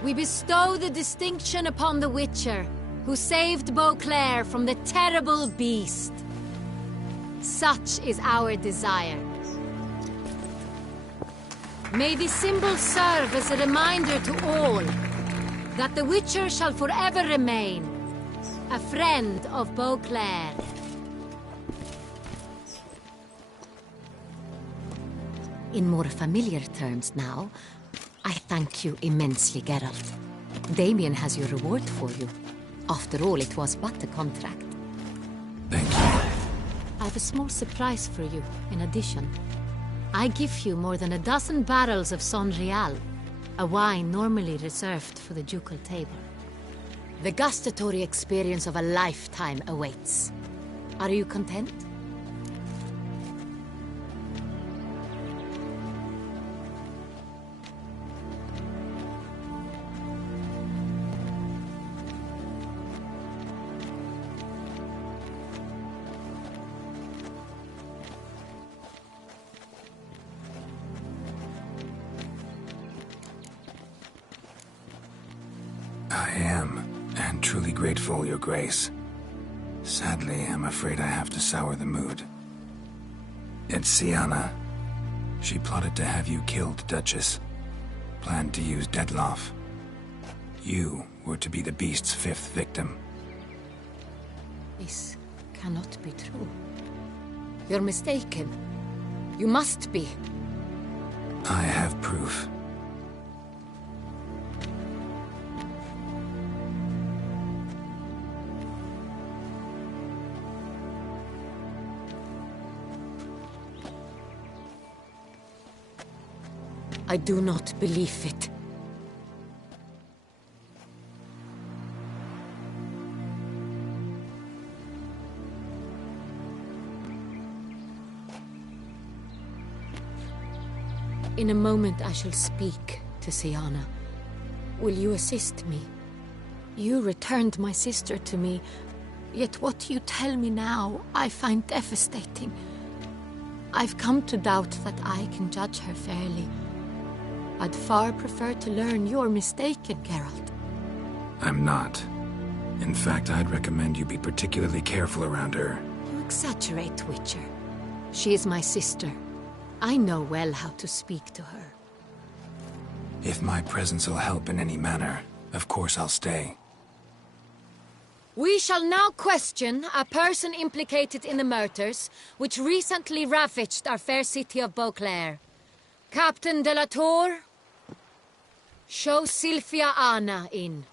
We bestow the distinction upon the Witcher, who saved Beauclair from the terrible beast. Such is our desire. May this symbol serve as a reminder to all that the Witcher shall forever remain a friend of Beauclair. In more familiar terms now, I thank you immensely, Geralt. Damien has your reward for you. After all, it was but a contract. Thank you. I have a small surprise for you, in addition. I give you more than a dozen barrels of Son Real, a wine normally reserved for the ducal table. The gustatory experience of a lifetime awaits. Are you content? I am, and truly grateful, Your Grace. Sadly, I'm afraid I have to sour the mood. It's Sienna. She plotted to have you killed, Duchess. Planned to use Detloff. You were to be the beast's 5th victim. This cannot be true. You're mistaken. You must be. I have proof. I do not believe it. In a moment I shall speak to Siana. Will you assist me? You returned my sister to me, yet what you tell me now I find devastating. I've come to doubt that I can judge her fairly. I'd far prefer to learn you're mistaken, Geralt. I'm not. In fact, I'd recommend you be particularly careful around her. You exaggerate, Witcher. She is my sister. I know well how to speak to her. If my presence will help in any manner, of course I'll stay. We shall now question a person implicated in the murders which recently ravaged our fair city of Beauclair. Captain de la Tour, show Sylvia Anna in.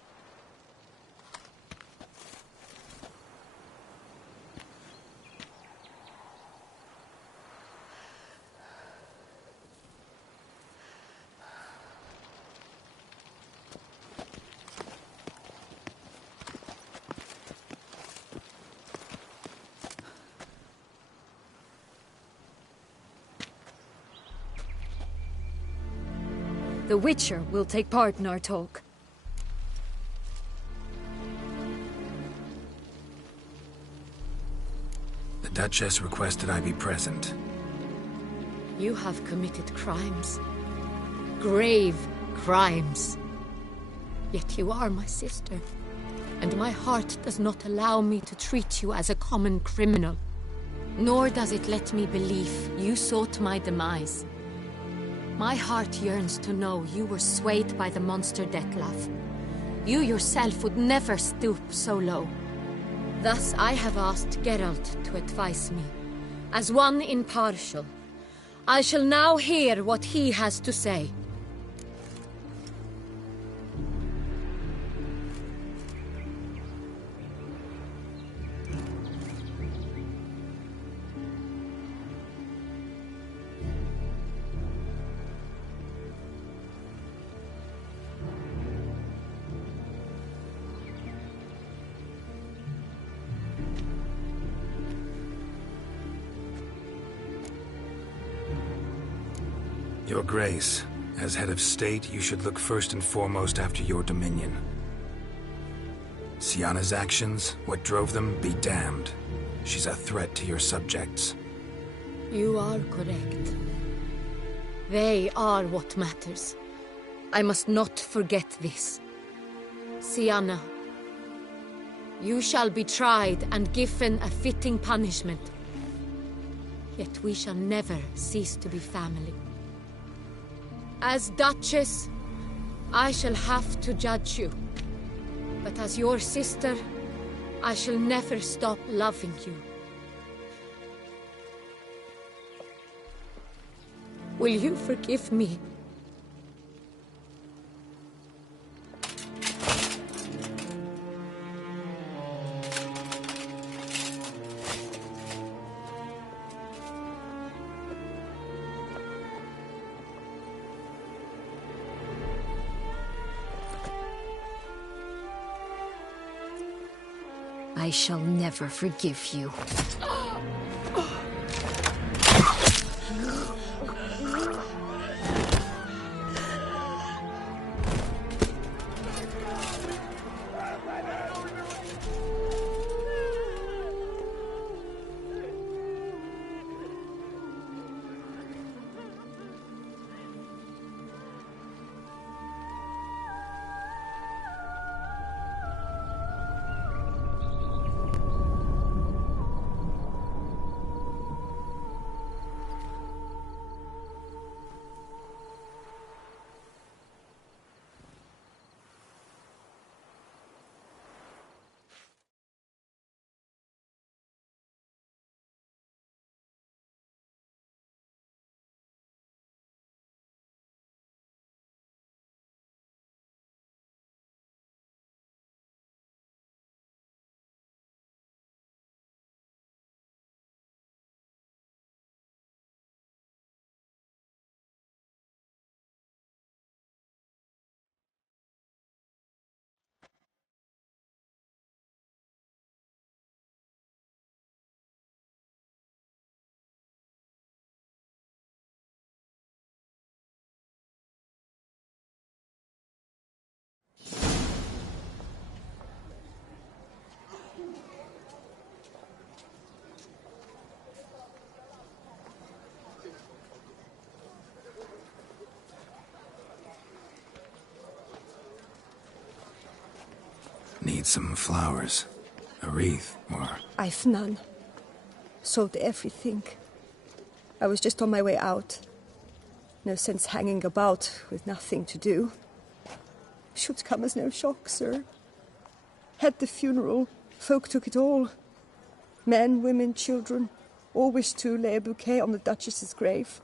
The Witcher will take part in our talk. The Duchess requested I be present. You have committed crimes. Grave crimes. Yet you are my sister, and my heart does not allow me to treat you as a common criminal. Nor does it let me believe you sought my demise. My heart yearns to know you were swayed by the monster Detloff. You yourself would never stoop so low. Thus I have asked Geralt to advise me. As one impartial, I shall now hear what he has to say. Your Grace, as head of state, you should look first and foremost after your dominion. Siana's actions, what drove them, be damned. She's a threat to your subjects. You are correct. They are what matters. I must not forget this. Siana, you shall be tried and given a fitting punishment. Yet we shall never cease to be family. As Duchess, I shall have to judge you. But as your sister, I shall never stop loving you. Will you forgive me? I shall never forgive you. Need some flowers. A wreath, or... I've none. Sold everything. I was just on my way out. No sense hanging about with nothing to do. Should come as no shock, sir. Had the funeral. Folk took it all. Men, women, children. All wished to lay a bouquet on the Duchess's grave.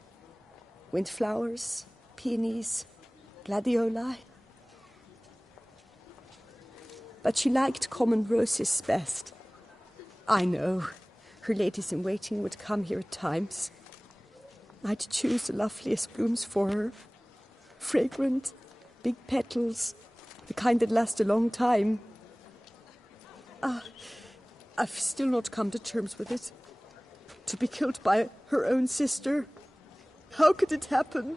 Windflowers, peonies, gladioli. But she liked common roses best. I know. Her ladies-in-waiting would come here at times. I'd choose the loveliest blooms for her. Fragrant, big petals, the kind that last a long time. I've still not come to terms with it. To be killed by her own sister. How could it happen?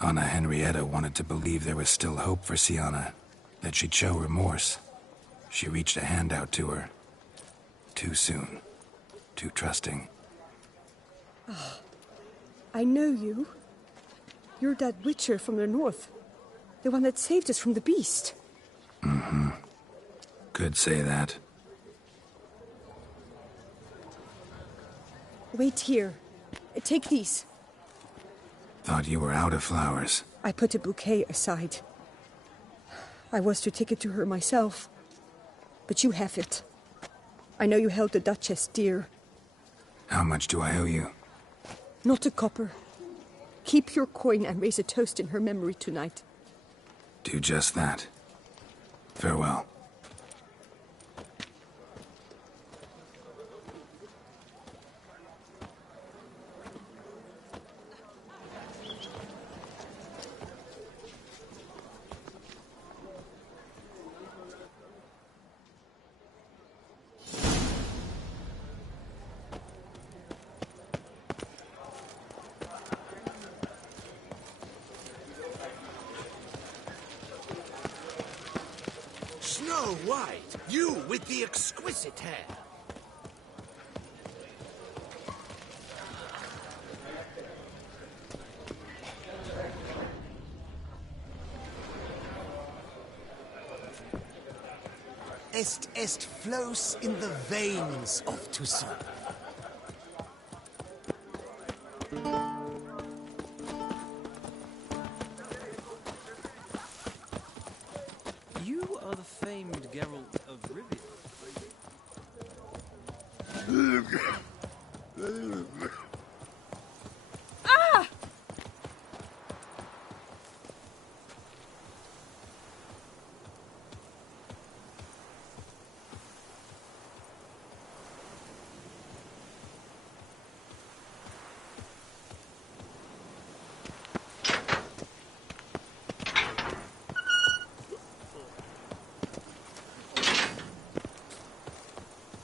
Anna Henrietta wanted to believe there was still hope for Sienna, that she'd show remorse. She reached a hand out to her. Too soon. Too trusting. Oh, I know you. You're that witcher from the north. The one that saved us from the beast. Mm-hmm. Could say that. Wait here. Take these. Thought you were out of flowers. I put a bouquet aside. I was to take it to her myself. But you have it. I know you held the Duchess dear. How much do I owe you? Not a copper. Keep your coin and raise a toast in her memory tonight. Do just that. Farewell. Snow White, you with the exquisite hair. Est flows in the veins of Toussaint. You are the famed Geralt of Rivia. Ah!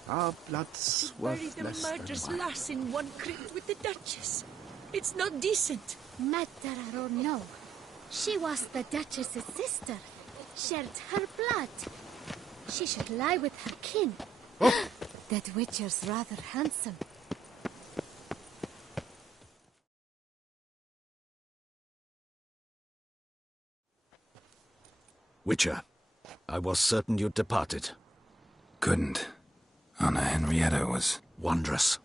Our blood's worth Buried a less than murderous wine. lass in one crypt with the Duchess. It's not decent. Matter or no, she was the Duchess's sister. Shared her blood. She should lie with her kin. Oh. That witcher's rather handsome. Witcher, I was certain you'd departed. Couldn't. Anna Henrietta was... Wondrous.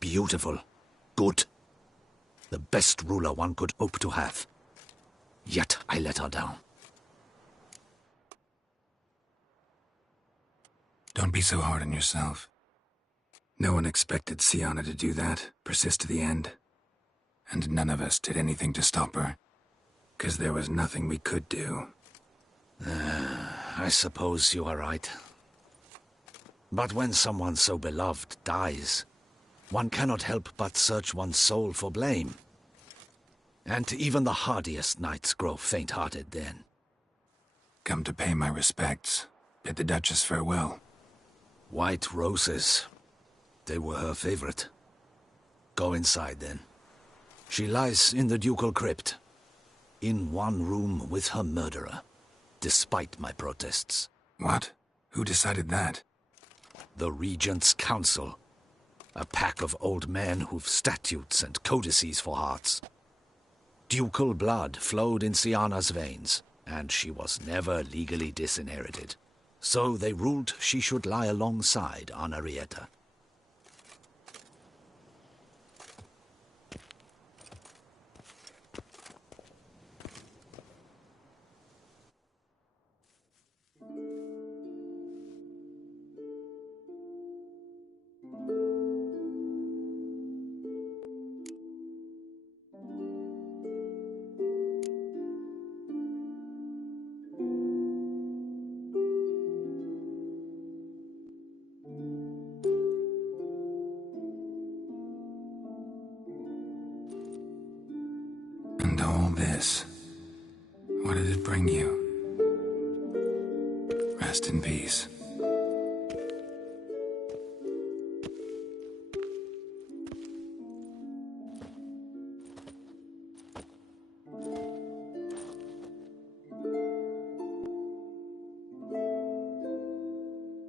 Beautiful. Good. The best ruler one could hope to have. Yet I let her down. Don't be so hard on yourself. No one expected Sienna to do that, persist to the end. And none of us did anything to stop her. 'Cause there was nothing we could do. I suppose you are right. But when someone so beloved dies, one cannot help but search one's soul for blame. And even the hardiest knights grow faint-hearted then. Come to pay my respects. Bid the Duchess farewell. White roses. They were her favorite. Go inside then. She lies in the ducal crypt. In one room with her murderer, despite my protests. What? Who decided that? The Regent's Council. A pack of old men who've statutes and codices for hearts. Ducal blood flowed in Siana's veins, and she was never legally disinherited. So they ruled she should lie alongside Anarietta. And all this, what did it bring you? Rest in peace.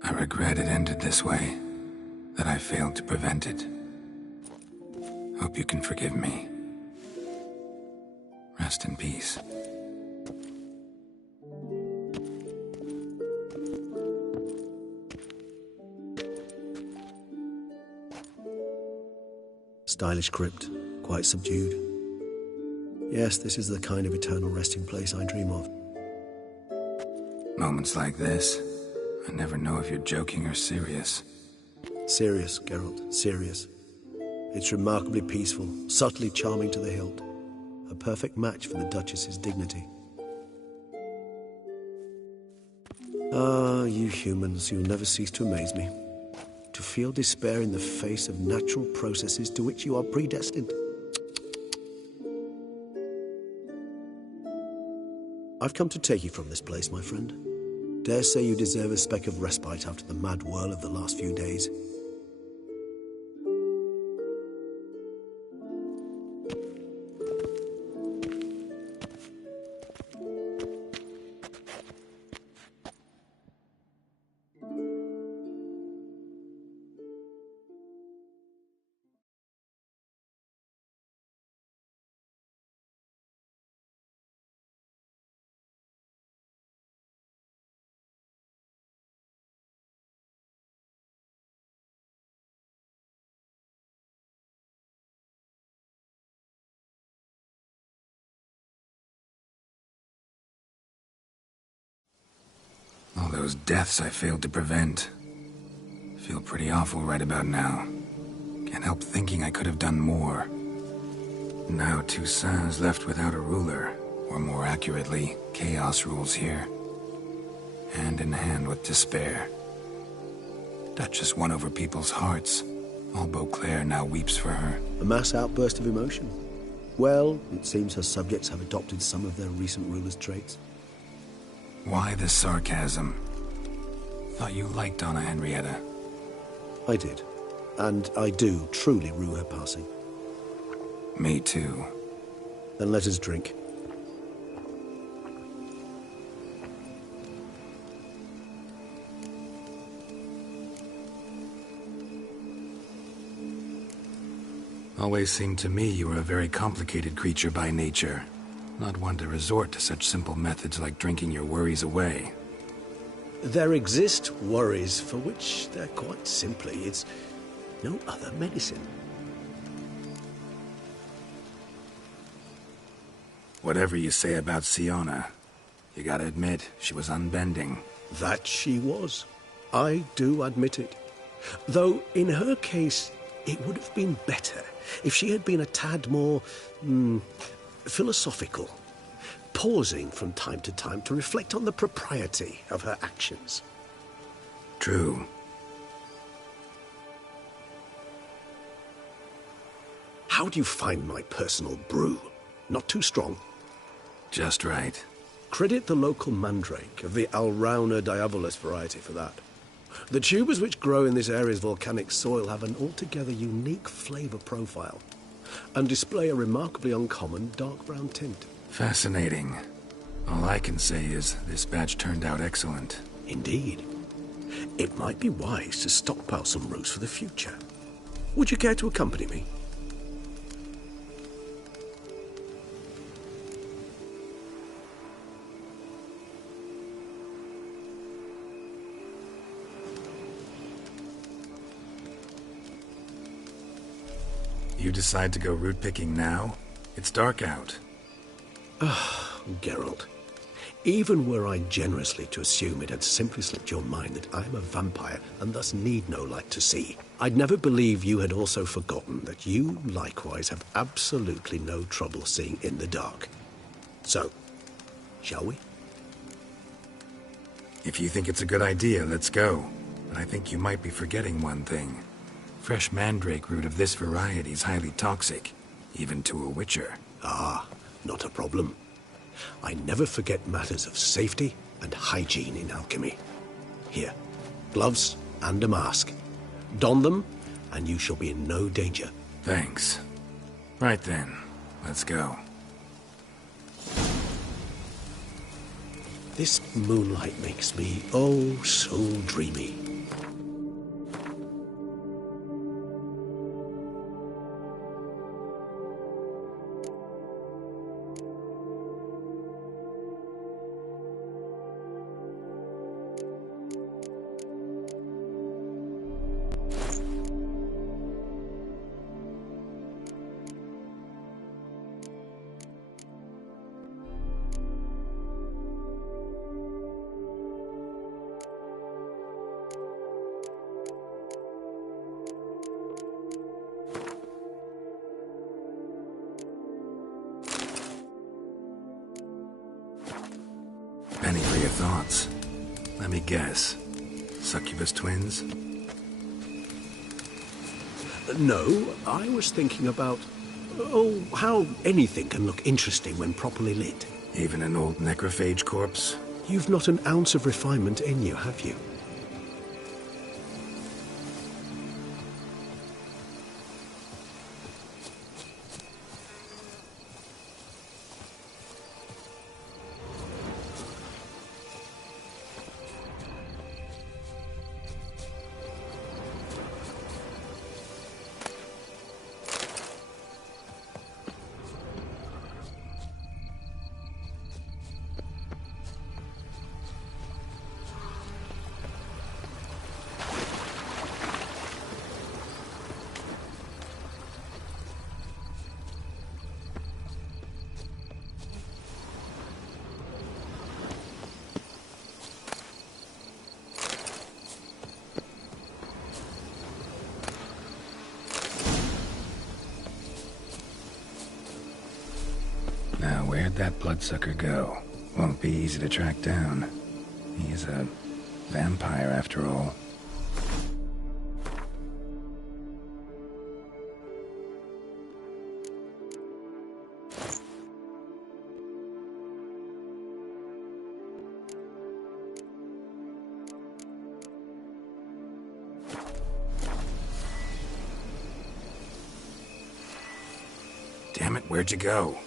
I regret it ended this way, that I failed to prevent it. Hope you can forgive me. Rest in peace. Stylish crypt, quite subdued. Yes, this is the kind of eternal resting place I dream of. Moments like this, I never know if you're joking or serious. Serious, Geralt, serious. It's remarkably peaceful, subtly charming to the hilt. A perfect match for the Duchess's dignity. Ah, you humans, you'll never cease to amaze me. To feel despair in the face of natural processes to which you are predestined. I've come to take you from this place, my friend. Dare say you deserve a speck of respite after the mad whirl of the last few days. All those deaths I failed to prevent. Feel pretty awful right about now. Can't help thinking I could have done more. Now Toussaint's left without a ruler, or more accurately, chaos rules here. Hand in hand with despair. Duchess won over people's hearts. All Beauclair now weeps for her. A mass outburst of emotion. Well, it seems her subjects have adopted some of their recent ruler's traits. Why the sarcasm? Thought you liked Donna Henrietta. I did. And I do truly rue her passing. Me too. Then let us drink. Always seemed to me you were a very complicated creature by nature. Not one to resort to such simple methods like drinking your worries away. There exist worries for which they're quite simply, it's no other medicine. Whatever you say about Siana, you gotta admit, she was unbending. That she was. I do admit it. Though, in her case, it would have been better if she had been a tad more, philosophical, pausing from time to time to reflect on the propriety of her actions. True. How do you find my personal brew? Not too strong? Just right. Credit the local mandrake of the Alrauna diabolus variety for that. The tubers which grow in this area's volcanic soil have an altogether unique flavour profile and display a remarkably uncommon dark brown tint. Fascinating. All I can say is this batch turned out excellent. Indeed. It might be wise to stockpile some roots for the future. Would you care to accompany me? You decide to go root picking now? It's dark out. Geralt. Even were I generously to assume it had simply slipped your mind that I am a vampire and thus need no light to see, I'd never believe you had also forgotten that you likewise have absolutely no trouble seeing in the dark. So, shall we? If you think it's a good idea, let's go. But I think you might be forgetting one thing. Fresh mandrake root of this variety is highly toxic, even to a witcher. Ah, not a problem. I never forget matters of safety and hygiene in alchemy. Here, gloves and a mask. Don them, and you shall be in no danger. Thanks. Right then, let's go. This moonlight makes me, oh, so dreamy. Penny for your thoughts. Let me guess. Succubus twins? No, I was thinking about, how anything can look interesting when properly lit. Even an old necrophage corpse? You've not an ounce of refinement in you, have you? Now, where'd that bloodsucker go? Won't be easy to track down. He is a vampire, after all. Damn it, where'd you go?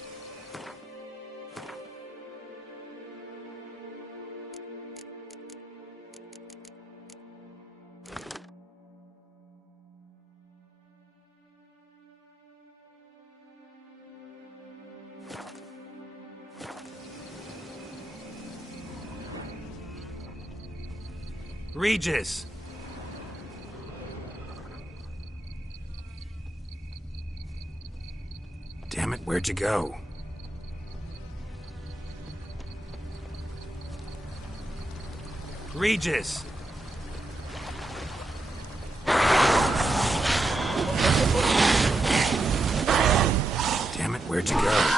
Regis! Damn it, where'd you go? Regis! Damn it, where'd you go?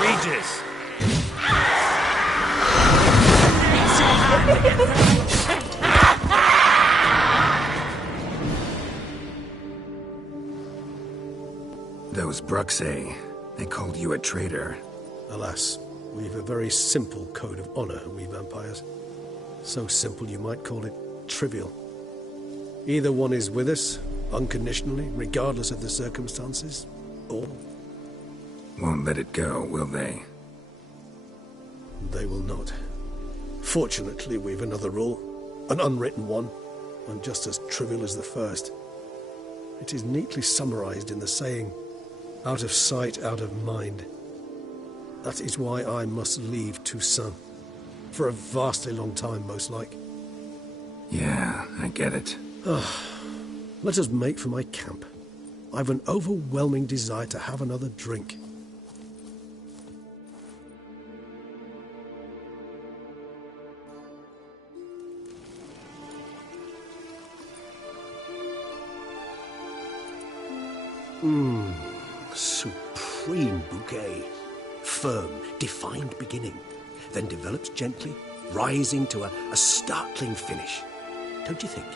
Regis! Those Bruxae, They called you a traitor. Alas, we've a very simple code of honor, we vampires. So simple you might call it trivial. Either one is with us, unconditionally, regardless of the circumstances, or... Won't let it go, will they? They will not. Fortunately, we've another rule, an unwritten one, and just as trivial as the first. It is neatly summarized in the saying, out of sight, out of mind. That is why I must leave Toussaint. For a vastly long time, most like. Yeah, I get it. Let us make for my camp. I've an overwhelming desire to have another drink. Supreme bouquet. Firm, defined beginning, then develops gently, rising to a startling finish. Don't you think?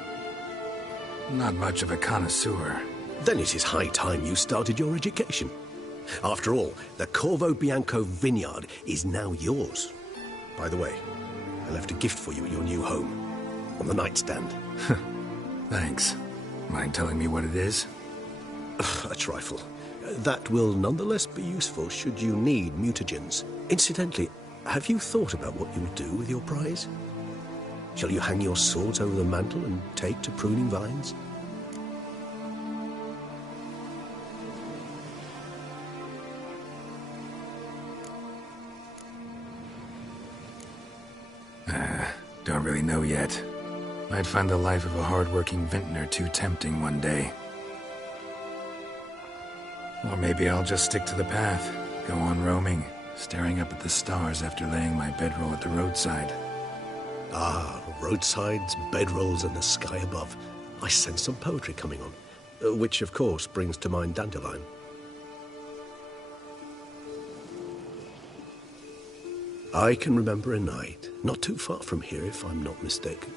Not much of a connoisseur. Then it is high time you started your education. After all, the Corvo Bianco vineyard is now yours. By the way, I left a gift for you at your new home, on the nightstand. Thanks. Mind telling me what it is? A trifle. That will nonetheless be useful should you need mutagens. Incidentally, have you thought about what you'll do with your prize? Shall you hang your swords over the mantle and take to pruning vines? Don't really know yet. Might find the life of a hard-working vintner too tempting one day. Or maybe I'll just stick to the path, go on roaming, staring up at the stars after laying my bedroll at the roadside. Ah, roadsides, bedrolls, and the sky above. I sense some poetry coming on, which of course brings to mind Dandelion. I can remember a night, not too far from here if I'm not mistaken.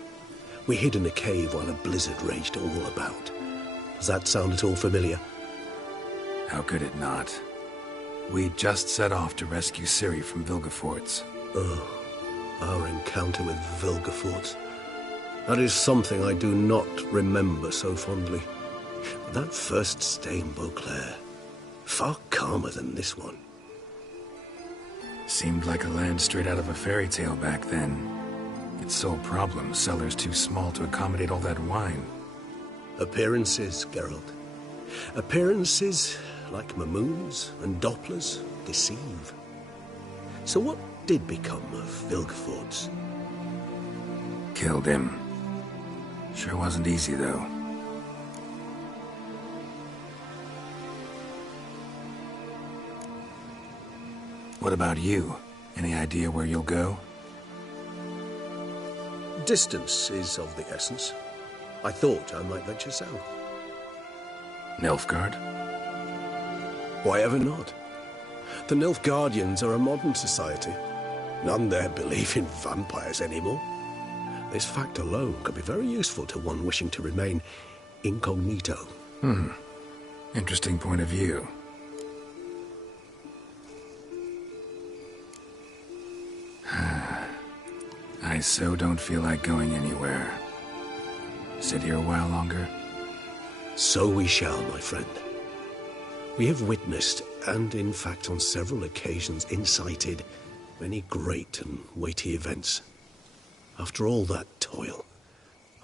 We hid in a cave while a blizzard raged all about. Does that sound at all familiar? How could it not? We just set off to rescue Ciri from Vilgefortz. Oh, our encounter with Vilgefortz. That is something I do not remember so fondly. That first stay in Beauclair, far calmer than this one. Seemed like a land straight out of a fairy tale back then. Its sole problem, cellars too small to accommodate all that wine. Appearances, Geralt. Appearances, like Mamoons and Dopplers, deceive. So what did become of Vilgefortz? Killed him. Sure wasn't easy, though. What about you? Any idea where you'll go? Distance is of the essence. I thought I might venture south. Nilfgaard? Why ever not? The Nilfgaardians are a modern society. None there believe in vampires anymore. This fact alone could be very useful to one wishing to remain incognito. Interesting point of view. I so don't feel like going anywhere. Sit here a while longer? So we shall, my friend. We have witnessed, and in fact on several occasions incited, many great and weighty events. After all that toil,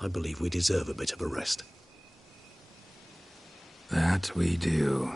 I believe we deserve a bit of a rest. That we do.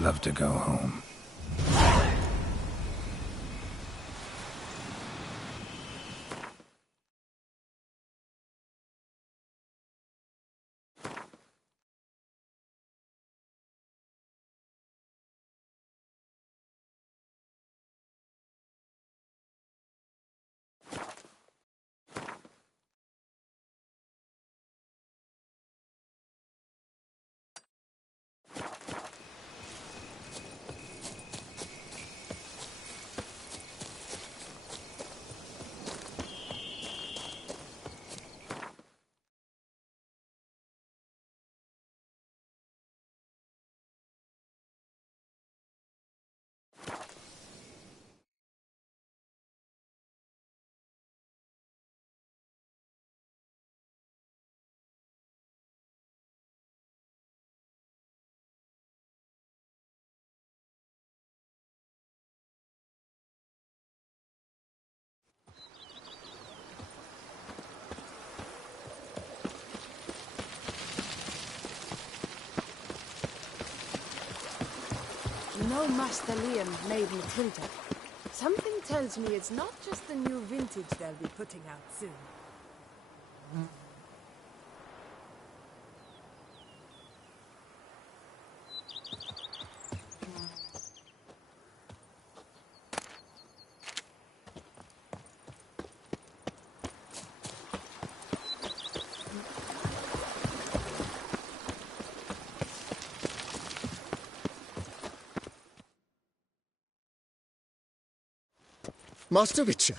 love to go home. You know Master Liam made Matilda. Something tells me it's not just the new vintage they'll be putting out soon. Master Witcher,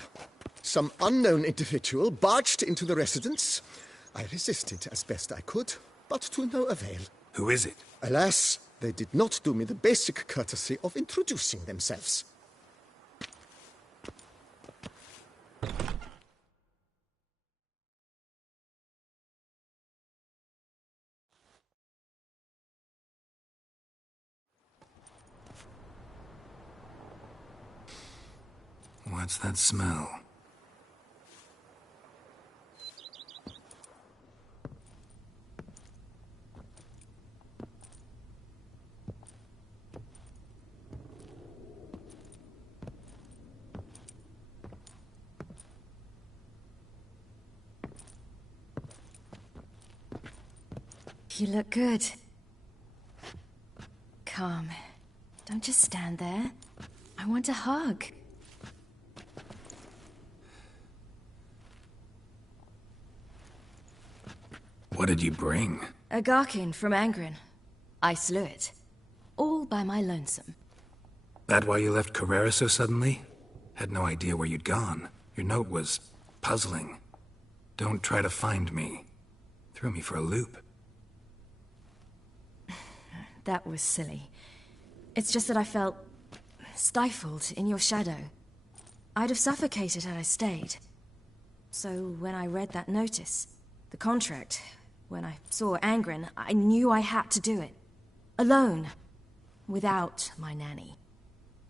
some unknown individual barged into the residence. I resisted as best I could, but to no avail. Who is it? Alas, they did not do me the basic courtesy of introducing themselves. What's that smell? You look good. Calm. Don't just stand there. I want a hug. What did you bring? A Garkin from Angren. I slew it. All by my lonesome. That why you left Carrera so suddenly? Had no idea where you'd gone. Your note was puzzling. Don't try to find me. Threw me for a loop. That was silly. It's just that I felt stifled in your shadow. I'd have suffocated had I stayed. So when I read that notice, the contract, when I saw Angren, I knew I had to do it. Alone. Without my nanny.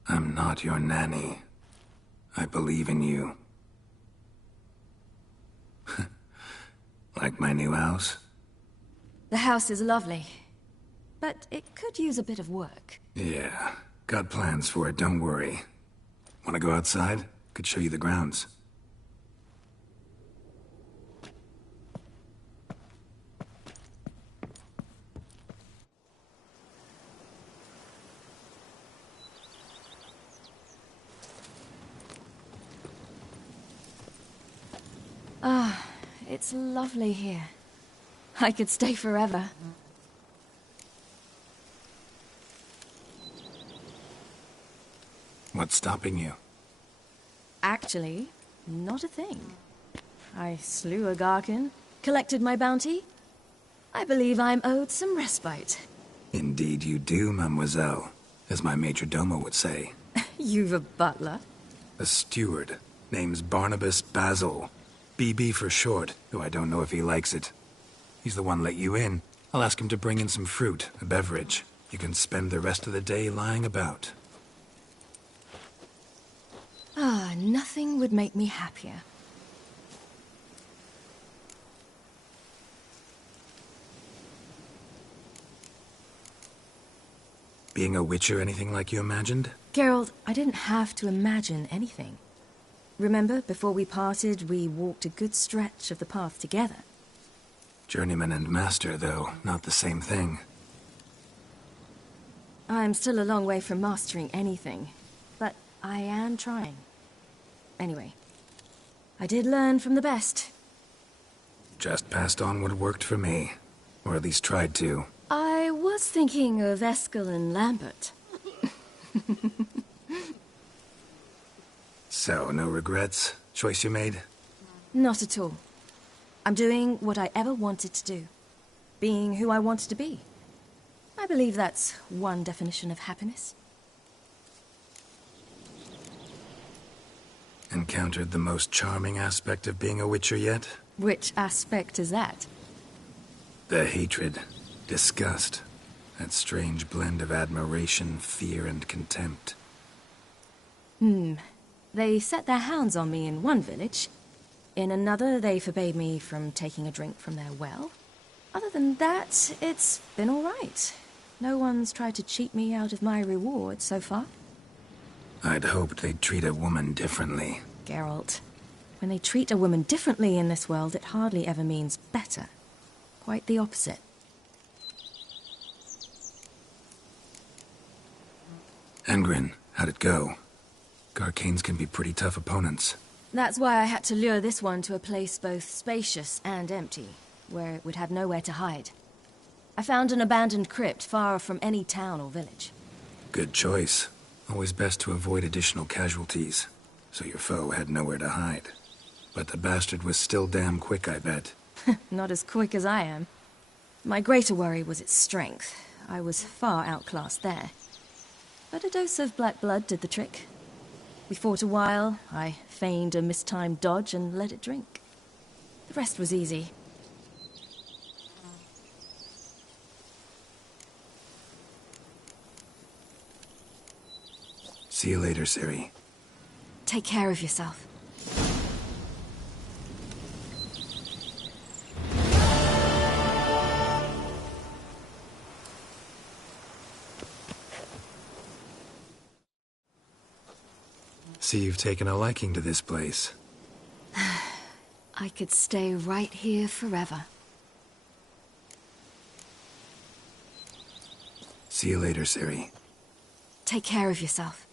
I'm not your nanny. I believe in you. Like my new house? The house is lovely, but it could use a bit of work. Yeah, got plans for it, don't worry. Wanna go outside? Could show you the grounds. Ah, it's lovely here. I could stay forever. What's stopping you? Actually, not a thing. I slew a Garkin, collected my bounty. I believe I'm owed some respite. Indeed you do, mademoiselle. As my major domo would say. You've a butler? A steward. Name's Barnabas Basil. BB for short, though I don't know if he likes it. He's the one let you in. I'll ask him to bring in some fruit, a beverage. You can spend the rest of the day lying about. Ah, nothing would make me happier. Being a witcher anything like you imagined? Geralt, I didn't have to imagine anything. Remember, before we parted, we walked a good stretch of the path together. Journeyman and master, though, not the same thing. I'm still a long way from mastering anything, but I am trying. Anyway, I did learn from the best. Just passed on what worked for me. Or at least tried to. I was thinking of Eskel and Lambert. So, no regrets? Choice you made? Not at all. I'm doing what I ever wanted to do. Being who I wanted to be. I believe that's one definition of happiness. Encountered the most charming aspect of being a witcher yet? Which aspect is that? The hatred, disgust, that strange blend of admiration, fear, and contempt. They set their hounds on me in one village. In another, they forbade me from taking a drink from their well. Other than that, it's been all right. No one's tried to cheat me out of my reward so far. I'd hoped they'd treat a woman differently. Geralt, when they treat a woman differently in this world, it hardly ever means better. Quite the opposite. Engrin, how'd it go? Garcanes can be pretty tough opponents. That's why I had to lure this one to a place both spacious and empty, where it would have nowhere to hide. I found an abandoned crypt far from any town or village. Good choice. Always best to avoid additional casualties, so your foe had nowhere to hide. But the bastard was still damn quick, I bet. Not as quick as I am. My greater worry was its strength. I was far outclassed there. But a dose of black blood did the trick. We fought a while, I feigned a mistimed dodge and let it drink. The rest was easy. See you later, Ciri. Take care of yourself. See you've taken a liking to this place. I could stay right here forever. See you later, Ciri. Take care of yourself.